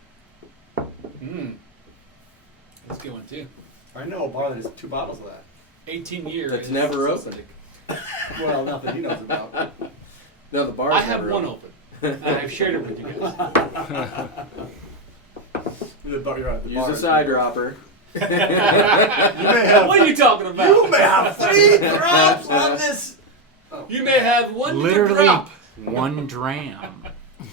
That's a good one, too. I know a bar that has 2 bottles of that. 18 years. It's never opened. Well, nothing he knows about. No, the bar's I have never one open. open. And I've shared it with you guys. The bar, you're right, the Use bar a is- side dropper. You may have, What are you talking about? you may have 3 drops on this. You may have one Literally drop. 1 dram.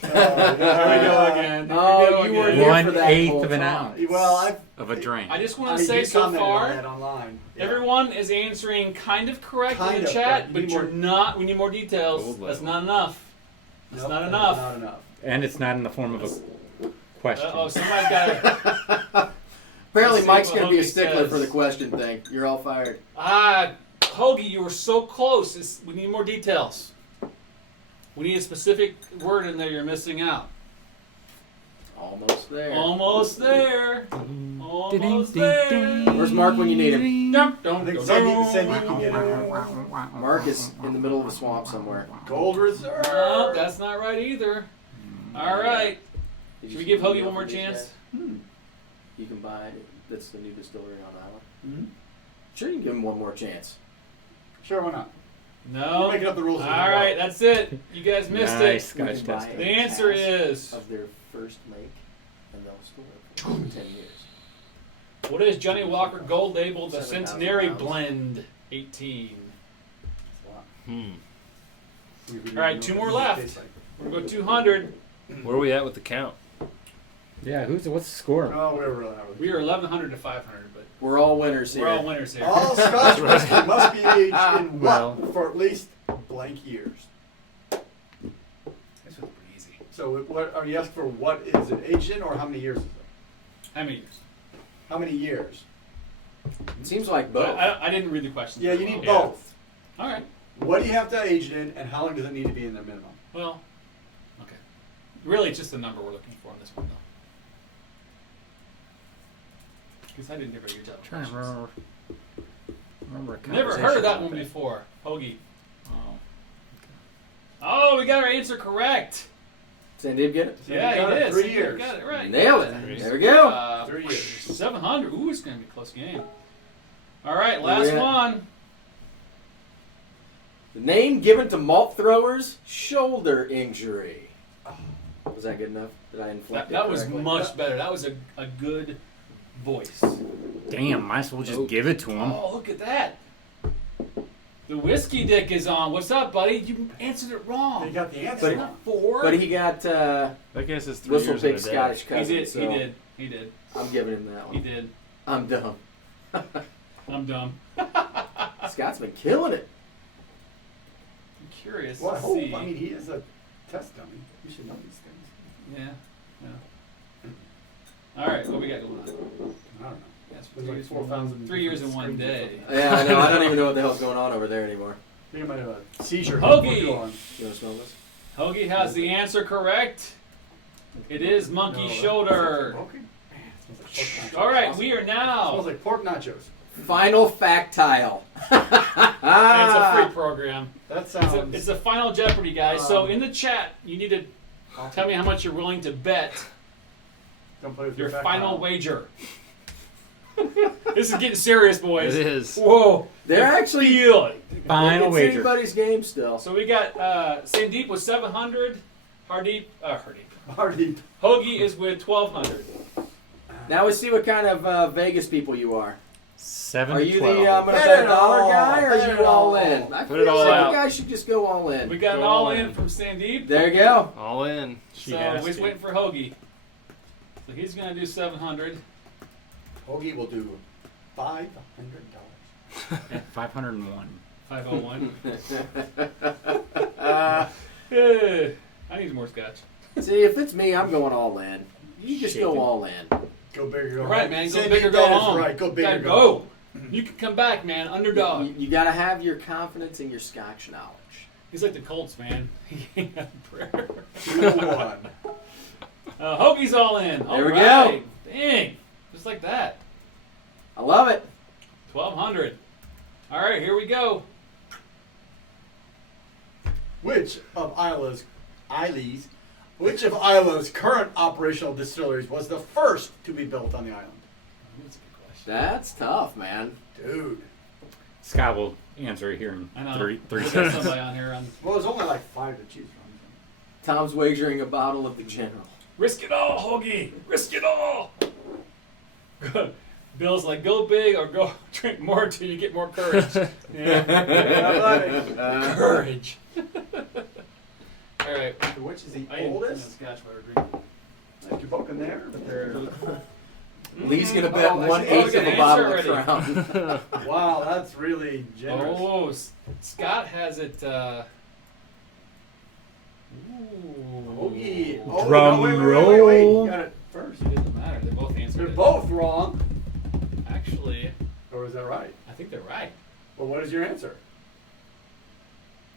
There we go again. There Oh, we go you were again. here One for that eighth whole of an time. ounce Well, of a drink. I just I want to say you so commented on far, that online. Yeah. everyone is answering kind of correct Kind in the of, chat, but but you need you're more- not. We need more details. Gold That's level. not enough. That's Nope, not that is enough. Not enough. And it's not in the form of a question. Oh, somebody's got it. Apparently, Let's see Mike's what going to be a Hoagie stickler says. for the question thing. You're all fired. Hoagie, you were so close. We need more details. We need a specific word in there you're missing out. Almost there. Almost there. Almost Ding, there. ding, ding. Where's Mark when you need him? Dum, I dum, think dum, Sandy dum. can get it. Mark is in the middle of a swamp somewhere. Gold Reserve. No, that's not right either. All right. Did Should you we give see the Hoagie email one more from these chance? guys? You can buy it. That's the new distillery on Island. Hmm? Sure, you can give him one more chance. Sure, why not? No. You're making up the rules. All as we go. right, that's it. You guys missed Nice We Scotch can buy test. The a answer cask is- of their first make, and they'll store it for 10 years. it. What is Johnny Walker Gold Label the 7,000 Centenary pounds. Blend 18? That's a lot. Hmm. We All right, 2 more left. We're going to go 200. Where are we at with the count? Yeah, what's the score? Oh, we were really We are 1,100 to 500, but We're all winners here. We're all winners here. All Scotch whiskey must be aged in Well. what for at least blank years. This was pretty easy. So what are you asking for? What is it aged in, or how many years is it? How many years? How many years? It seems like both. I didn't read the question. Yeah, you need Yeah. both. All right. What do you have to age it in, and how long does it need to be in the minimum? Well, okay. Really, it's just the number we're looking for on this one, though. Because I didn't do a very good job. of Trying to questions. remember a Never conversation heard of that about one before. Hoagie. Oh, we got our answer correct. Sandeep get it? So Yeah, you got he it, did. 3 See, years. You got it right. Nailed it. There we go. 3 years. 700. Ooh, it's going to be a close game. All right, Where last we at? one. The name given to malt throwers, shoulder injury. Was that good enough? Did I inflect That it was correctly? much better. That was a good voice. Damn, might as well just give it to him. Oh, look at that. The whiskey dick is on. What's up, buddy? You answered it wrong. You got the answer. But It's he- not 4. But he got That guess is 3 Whistle years in Pig a day. Scottish He cousin. did. So He did. He did. I'm giving him that He one. did. I'm dumb. I'm dumb. Scott's been killing it. I'm curious Well, I to hope. see. I mean, he is a test dummy. You should know these things. Yeah. All right, what we got going on? I don't know. Yes, There's like 4,000 3 years in one screens or day. something. Yeah, I know. I don't even know what the hell's going on over there anymore. I think I might have a seizure. Hoagie. Go on. You want to smell this? Hoagie has the answer correct. It is monkey No, shoulder. Okay. Man, it smells like pork nachos. All right, we are It now. smells like pork nachos. Final factile. It's a free program. That sounds. It's a final Jeopardy, guys. So Um, in the chat, you need to tell me how much you're willing to bet Don't play with your fact final file. wager. This is getting serious, boys. It is. Whoa. They're actually Feel it. Final it's wager. anybody's game still. So we got Sandeep with 700. Hardeep. Hardy. Hoagie is with 1,200. Now we see what kind of Vegas people you are. 7 Are to you 12. the I'm gonna Bet bet it a dollar all. guy, or Bet are it you all all. in? I Put feel it all like out. you guys should just go all in. We got an Go all all in in. from Sandeep. There you go. All in. She So has we're to. waiting for Hoagie. So he's going to do 700. Hoagie will do $500. 501. 501. Uh, I need more scotch. see, if it's me, I'm going all in. You just Shaking. go all in. Go big or go All right, home. man. Go Sandy, big or go that is home. Right. Go big Gotta or go. You can come back, man. Underdog. You got to have your confidence in your Scotch knowledge. He's like the Colts, man. He ain't got a prayer. 2-1. Hoagie's all in. All There we right. Dang. Just like that. I love it. 1,200. All right, here we go. Which of Isla's current operational distilleries was the first to be built on the island? That's a good question. That's tough, man. Dude. Scott will answer it here in I know. three We got seconds. somebody on here on Well, there's only like 5 to choose from. Tom's wagering a bottle of the General. Risk it all, Hoagie. Risk it all. Good. Bill's like, go big or go drink more until you get more courage. Yeah. Courage. All right. Which is the I ain't oldest? Scotch water drink. Like you're poking there, but they're. Lee's going to bet Oh, I see. 1/8 of Answer a bottle of already. Crown. Wow, that's really generous. Oh, Scott has it. Ooh. Hoagie. Oh, Drum no, wait. roll. You got it first. It doesn't matter. They both answered They're it. both wrong. Actually, Or is that right? I think they're right. Well, what is your answer?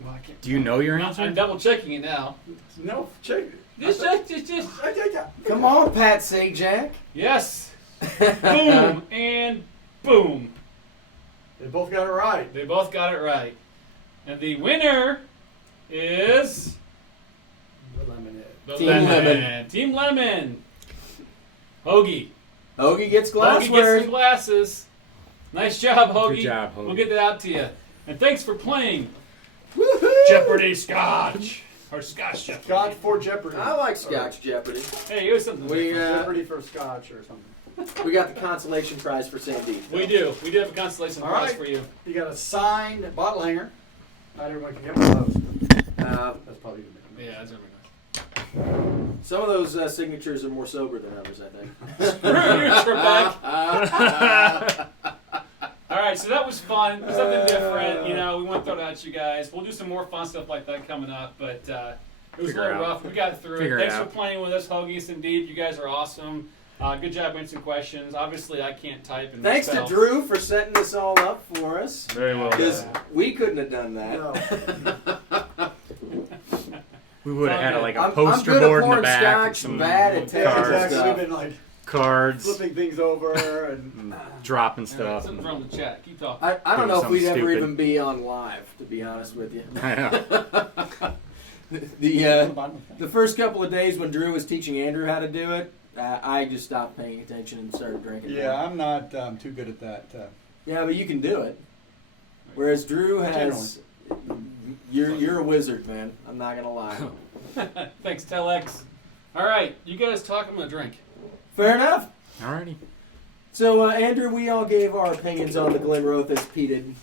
Well, I can't. Do you know your No, answer? I'm double checking it now. No, check. Just. Come on, Pat Sajak. Yes. Boom and boom. They both got it right. They both got it right. And the winner is The lemonade. the Team Lemon. Team Lemon. Hoagie. Hoagie gets Hoagie gets glassware. some glasses. Nice job, Hoagie. Good job, Hoagie. We'll get that out to you. And thanks for playing Woohoo! Jeopardy Scotch. Or Scotch Jeopardy. Scotch for Jeopardy. I like Scotch Jeopardy. Hey, it was something We, different. Jeopardy for Scotch or something. We got the consolation prize for Sandeep. We do. We do have a consolation All prize right. for you. You got a signed bottle hanger. Not everyone can get one of those. That's probably good. Yeah, that's really nice. Some of those signatures are more sober than others, I think. All right, so that was fun. Something different. You know, we want to throw it at you guys. We'll do some more fun stuff like that coming up, but it was Figure a little it out. rough. We got through Figure it. it Thanks for out. playing with us, Hoagies and Deep. You guys are awesome. Good job answering questions. Obviously, I can't type and Thanks to spell. Drew for setting this all up for us. Very well Because done. we couldn't have done that. No. We would have had like a I'm poster good at board in the pouring back, and scotch, some bad at Yeah, telling exactly. stuff. We've been like cards, flipping things over and and dropping Yeah, stuff. something from the chat. Keep talking. I don't Doing know if something we'd ever stupid. even be on live, to be honest with you. I know. The first couple of days when Drew was teaching Andrew how to do it, I just stopped paying attention and started drinking. yeah, I'm not too good at that. Yeah, but you can do it. Whereas Drew has, you're a wizard, man. I'm not gonna lie. Thanks, Telex. All right, you guys talk. I'm gonna drink. Fair enough. Alrighty. So, Andrew, we all gave our opinions on the Glenrothes peated.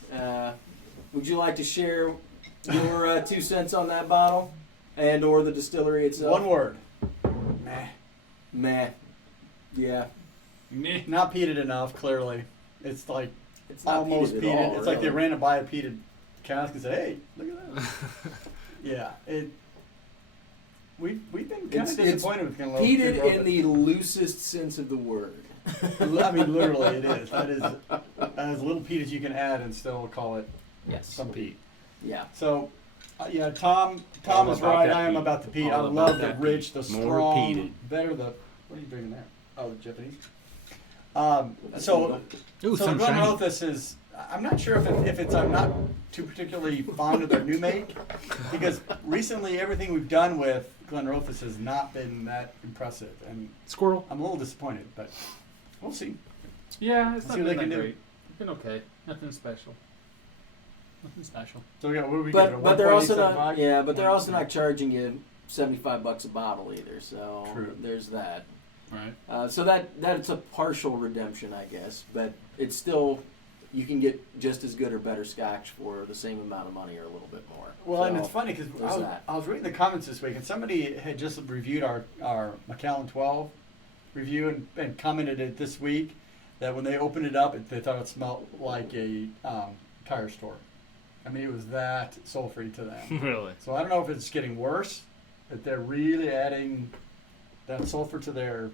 Would you like to share your 2 cents on that bottle and or the distillery itself? One word. Meh. Meh. Yeah. Meh. Not peated enough, clearly. It's like It's not almost peated peated. at all, It's like they really. ran to buy a peated cask and said, hey, look at that. Yeah. We've been kind It's- of disappointed with Glenrothes. Peated in the loosest sense of the word. I mean, literally, it is. That is as little peat as you can add and still call it Yes. some peat. Yeah. So, yeah, Tom All is about right. that I am peat. about the peat. I All love about the that rich, the peat. More strong, peated. better the. What are you drinking there? Oh, the Japanese. That's So Ooh, the some shiny. Glenrothes is. I'm not sure if it's. I'm not too particularly fond of their new make because recently everything we've done with Glenrothes has not been that impressive, and Squirrel. I'm a little disappointed. But we'll see. Yeah, it's See not what they been can that do. great. It's been okay. Nothing special. Nothing special. So yeah, what do we get? But they're also not. 1.875? Yeah, but they're also not charging you $75 a bottle either. So True. there's that. Right. So that's a partial redemption, I guess. But it's still, you can get just as good or better Scotch for the same amount of money or a little bit more. Well, and So, it's funny because there's that. I was reading the comments this week, and somebody had just reviewed our Macallan 12 review and commented it this week that when they opened it up, they thought it smelled like a tire store. I mean, it was that sulfury to them. Really? So I don't know if it's getting worse, that they're really adding that sulfur to their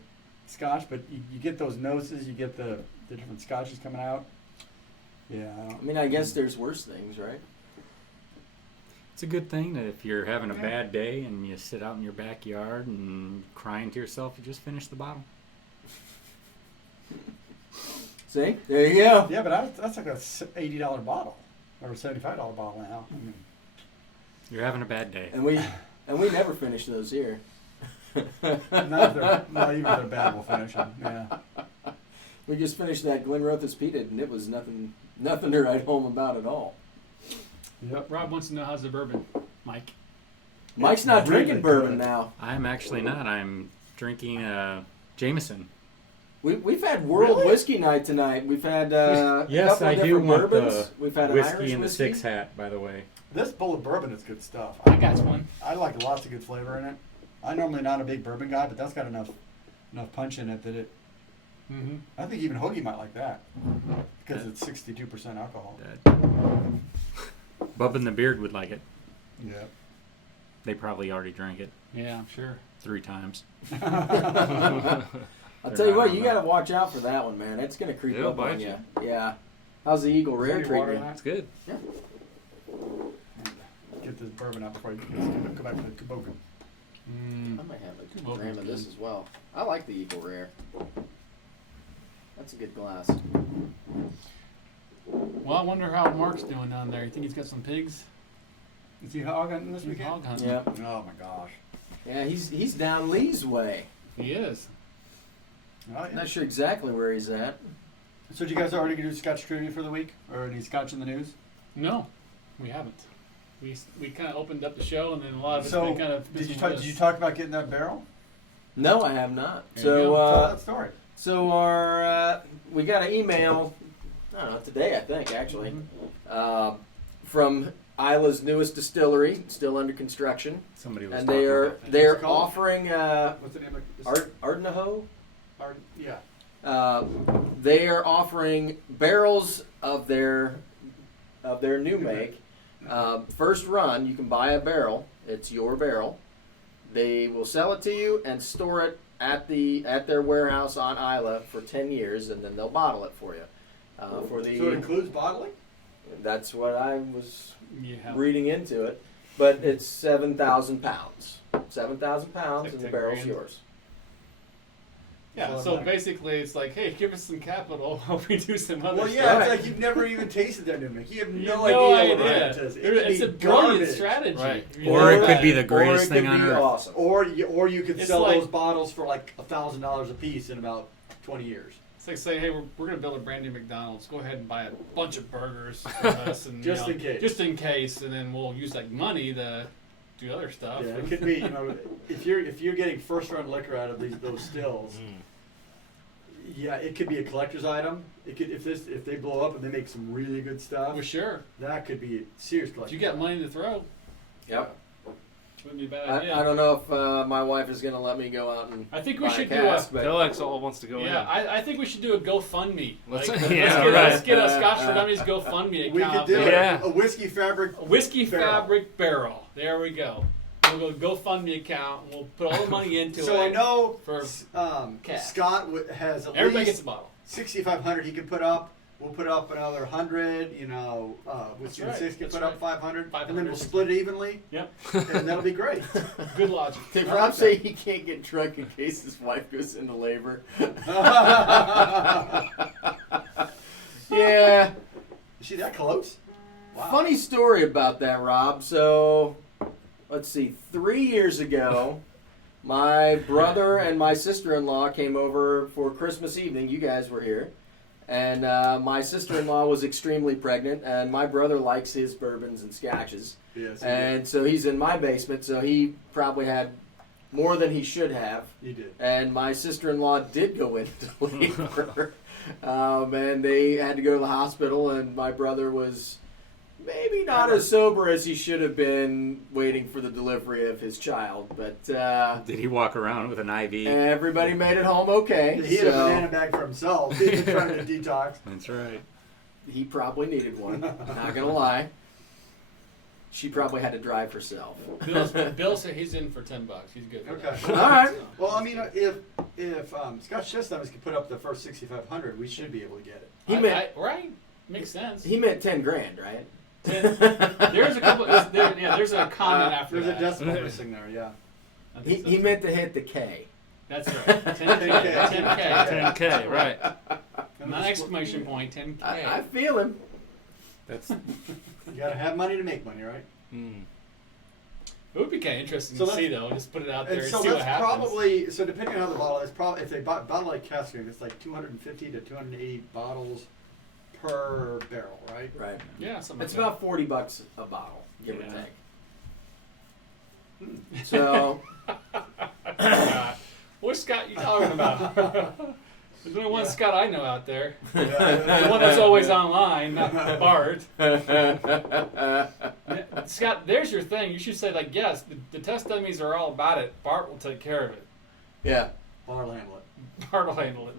Scotch, but you get those noses, you get the different Scotches coming out. Yeah, I mean, I guess there's worse things, right? It's a good thing that if you're having a bad day and you sit out in your backyard and crying to yourself, you just finish the bottle. See, there you go. yeah, but that's like a $80 bottle or a $75 bottle now. I mean, You're having a bad day. And we never finish those here. not even if they're bad, we'll finish them. Yeah. We just finished that Glenrothes peated, and it was nothing to write home about at all. Yep. Rob wants to know how's the bourbon, Mike. Mike's not really drinking bourbon good. now. I'm actually not. I'm drinking Jameson. We've had World Really? Whiskey Night tonight. We've had a Yes, couple I of do different want bourbons. the We've had an whiskey Irish in the whiskey. 6 hat, by the way. This bullet bourbon is good stuff. I got one. I like lots of good flavor in it. I'm normally not a big bourbon guy, but that's got enough punch in it that it. Mm-hmm. I think even Hoagie might like that because it's 62% alcohol. Bub and the Beard would like it. Yeah. They probably already drank it Yeah, I'm sure. 3 times. I'll tell you what, you got to watch out for that one, man. It's gonna creep It'll up on bite you. you. Yeah. How's the Eagle Rare Is there any water treating in you? that? It's good. Get this bourbon out before you go back to the Kaboka. Mm. I might have a Well, gram of this as well. I like the Eagle Rare. That's a good glass. Well, I wonder how Mark's doing down there. You think he's got some pigs? Is he hog hunting this He's weekend? hog hunting. Yeah. Oh my gosh. Yeah, he's down Lee's way. He is. Oh, yeah. Not sure exactly where he's at. So did you guys already do Scotch trivia for the week, or any Scotch in the news? No, we haven't. We kind of opened up the show, and then a lot of it's So been kind of. did you talk about getting that barrel? No, I have not. There you go. Tell So that story. so our we got an email. I don't know today. I think actually from Isla's newest distillery, still under construction, Somebody was and talking they're about that. they're What's it called? offering What's the name of Ardnaho. Yeah. They are offering barrels of their new make. First run, you can buy a barrel. It's your barrel. They will sell it to you and store it at their warehouse on Isla for 10 years, and then they'll bottle it for you. So it includes bottling? That's what I was Yeah. reading into it, but it's 7,000 pounds. 7,000 pounds, Like and the 10 barrel's grand. yours. Yeah, so basically it's like, hey, give us some capital while we do some other Well, stuff. yeah, Right. it's like you've never even tasted their new make. You have You no have idea what it is. It could It's be a brilliant garbage. strategy. Right. You Or know it could that. be the Or greatest it thing could on be earth. awesome. Or you could It's sell like- those bottles for like $1,000 a piece in about 20 years. It's like saying, hey, we're going to build a brand new McDonald's. Go ahead and buy a bunch of burgers for us, and Just in case. just in case, and then we'll use that money to do other stuff. Yeah, it could be. If you're getting first run liquor out of those stills, yeah, it could be a collector's item. It could if they blow up and they make some really good stuff, Well, sure. that could be a serious If collector's you got item. money to throw, Yep. wouldn't be a bad I idea. don't know if my wife is going to let me go out and I think we buy should a do a cask, but Telex all wants to go yeah. in. I think we should do a GoFundMe. Let's- Like, yeah, let's right. get a Scotch for Dummies GoFundMe We account. could do Yeah. a whiskey fabric. A whiskey Barrel. fabric barrel. There we go. We'll go GoFundMe account. And we'll put all the money into it. So I know for cash. Scott has at Everybody least gets a bottle. 6,500 he can put up. We'll put up another 100. Whiskey and right. Six can That's put right. up 500, and then 500. we'll split it evenly, Yep. and that'll be great. Good logic. did I Rob like say he can't get drunk in case his wife goes into labor? Yeah. Is she that close? Wow. Funny story about that, Rob. So, let's see. 3 years ago, my brother and my sister-in-law came over for Christmas evening. You guys were here. And my sister-in-law was extremely pregnant, and my brother likes his bourbons and scotches. Yes, he And so he's in my basement, so he probably had more than he should have. did. He did. And my sister-in-law did go into labor, and they had to go to the hospital. And my brother was maybe not as sober as he should have been, waiting for the delivery of his child. But Did he walk around with an IV? everybody made it home okay. He had a so banana bag for himself. He's been trying to detox. That's right. he probably needed one. Not gonna lie. She probably had to drive herself. Bill said he's in for $10. He's good. For Okay. that. All right. Well, I mean, if Scott Chestnuts can put up the first 6,500, we should be able to get it. He meant right. Makes sense. he meant 10 grand, right? There's a couple. There's a comment after There's a that. decimal missing there, yeah. I He, think so, he too. meant to hit the K. That's right. 10K. 10K. 10K, right. Not exclamation point. 10K. I feel him. That's You gotta have money to make money, right? It would be kind of interesting So to see, that's- though. Just put it out there And and so see what that's happens. probably depending on how the bottle is. Probably if they bottle like cask strength, it's like 250 to 280 bottles per barrel, right? Right. Yeah, something It's like about $40 a bottle, give Yeah. or take. So that. What Scott you talking about? There's only one Scott I know out there. The one that's always online, not Bart. Scott, there's your thing. You should say, like, yes, the test dummies are all about it. Bart will take care of it. yeah, Bottle handle it. Bart will handle it.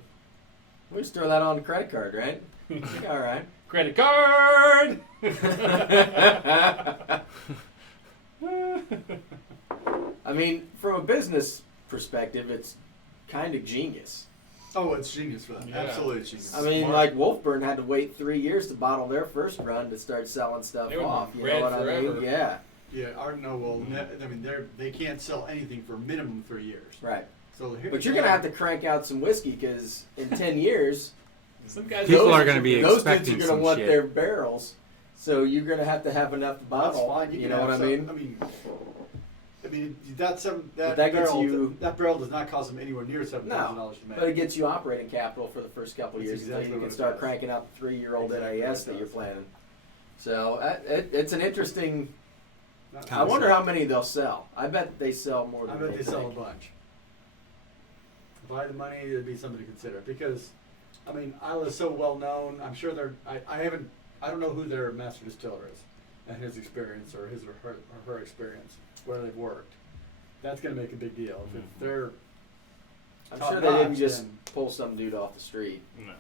we just throw that on the credit card, right? All right. Credit card! I mean, from a business perspective, it's kind of genius. Oh, it's genius for them. Yeah. Absolutely genius. I mean, Smart. like Wolfburn had to wait 3 years to bottle their first run to start selling stuff They were off. You red know what I forever. mean? Yeah, yeah, Ardno will. I mean, they can't sell anything for minimum 3 years. right. So here. But you're gonna have to crank out some whiskey because in 10 years, Some guys People those are gonna be those dudes expecting are gonna some want shit. their barrels. So you're gonna have enough to That's bottle. fine. You can know have what I some- mean? I mean that But that gets barrel you- that barrel does not cost them anywhere near $7,000 to make. But it gets you operating capital for the first couple of That's years until exactly you what can it start does. cranking out the 3-year-old Exactly NAS what it that you're does. planning. So it's an interesting. Not- I wonder how many they'll sell. I bet they sell more I than bet they they sell a think. bunch. Buy the money, it'd be something to consider because, I mean, Isla's so well known. I'm sure they're. I don't know who their master distiller is, and his experience or his or her experience where they've worked. That's going to make a big deal. If they're I'm top sure they didn't notch, just then- pull some dude off the street. No.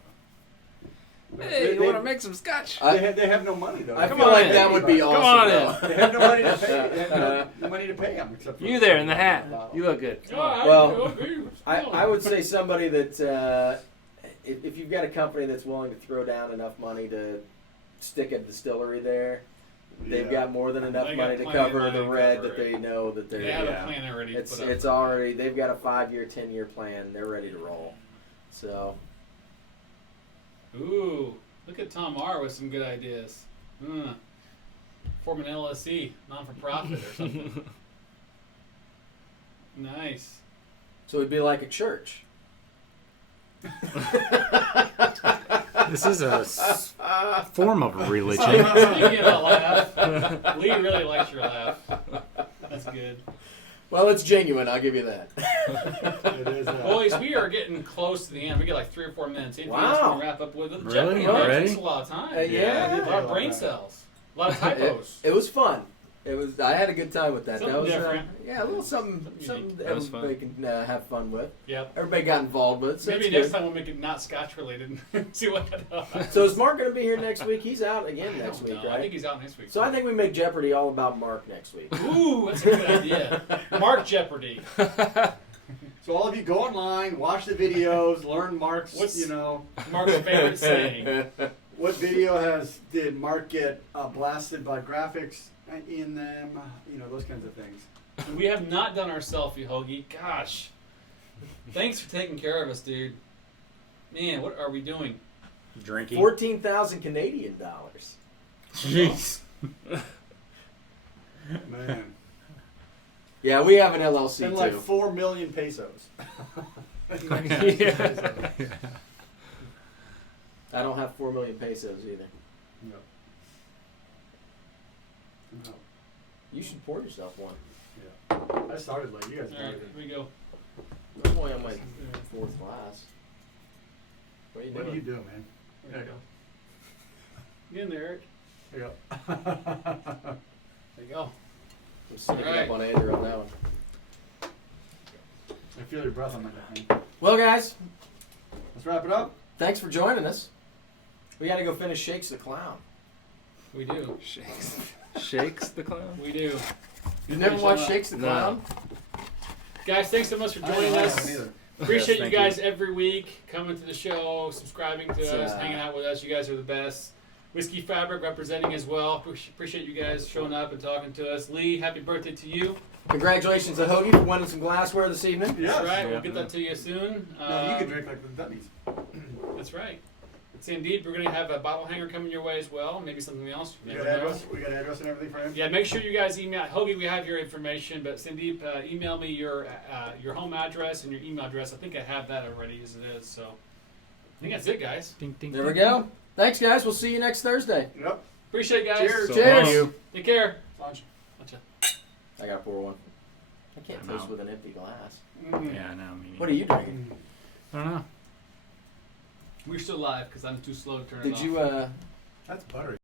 Hey, you want to make some scotch? They have no money though. I Come feel on like in. that would be Come awesome. on though. They have no money to pay. They have no money to pay them except for You there in the hat. bottle. You look good. Well, I would say somebody that if you've got a company that's willing to throw down enough money to stick a distillery there, they've got more than enough They money got to plenty of cover money the to red cover that it. they know that they're. They have yeah. a plan already. It's put up. it's already they've got a 5-year, 10-year plan. They're ready to roll. So Ooh, look at Tom R with some good ideas. Form an LLC, non-for-profit or something. Nice. so it'd be like a church. This is a form of religion. Speaking of a laugh, Lee really likes your laugh. That's good. Well, it's genuine. I'll give you that. It is, Boys, we are getting close to the end. We got like 3 or 4 minutes. Anything Wow. else we want to wrap up with? Really? Jeopardy Already? takes a lot of time. Yeah. A lot of brain cells. A lot of typos. It was fun. It was. I had a good time with that. Something that was different. yeah, a little something Something that That was everybody can have fun with. Yep. Everybody got involved with. So Maybe it's next good. time we'll make it not Scotch related. See what happens. So is Mark going to be here next week? He's out again next week, I right? think he's out next week. So I think we make Jeopardy all about Mark next week. Ooh, that's a good idea. Mark Jeopardy. So all of you go online, watch the videos, learn Mark's. What's- Mark's favorite saying. what video did Mark get blasted by graphics in them? Those kinds of things. And we have not done our selfie, Hoagie. Gosh. Thanks for taking care of us, dude. Man, what are we doing? Drinking. 14,000 Canadian dollars. Jeez. Man, Yeah, we have an LLC and too. like 4 million pesos. Yeah. I don't have 4 million pesos either. No. No. You should pour yourself one. I started late. You guys All right, started. here we go. I'm only on my 4th glass. What are you What doing? do you do, man? There you go. Get in there, Eric. There you go. There you go. I'm sneaking All right. up on Andrew on that one. I feel your breath on my neck, man. Well, guys, Let's wrap it up. thanks for joining us. We got to go finish Shakes the Clown. We do. Shakes the clown. We do. You've never Finish watched up. Shakes the No. Clown? Guys, thanks so much for joining I us. haven't either. Appreciate Yes, you thank guys every week coming to the show, subscribing to It's, us, hanging out with us. You guys are the best. Whiskey Fabric representing as well. Appreciate you guys showing up and talking to us. Lee, happy birthday to you. Congratulations to Hoagie for winning some glassware this evening. Yes. That's right. Yeah. We'll get that to you soon. No, you can drink like the Dummies. That's right. Sandeep, we're going to have a bottle hanger coming your way as well. Maybe something else. You We never got know. address. We got address and everything for him. Yeah, make sure you guys email Hoagie. We have your information, but Sandeep, email me your home address and your email address. I think I have that already as it is. So I think that's it, guys. Ding, ding, There we ding. go. Thanks, guys. We'll see you next Thursday. Yep. Appreciate it, guys. Cheers. So Cheers. long. Take care. Lunch. I got to pour one. I can't I'm toast out. with an empty glass. Yeah, I know. What are you drinking? I don't know. We're still live because I'm too slow to turn it Did off. you, That's buttery.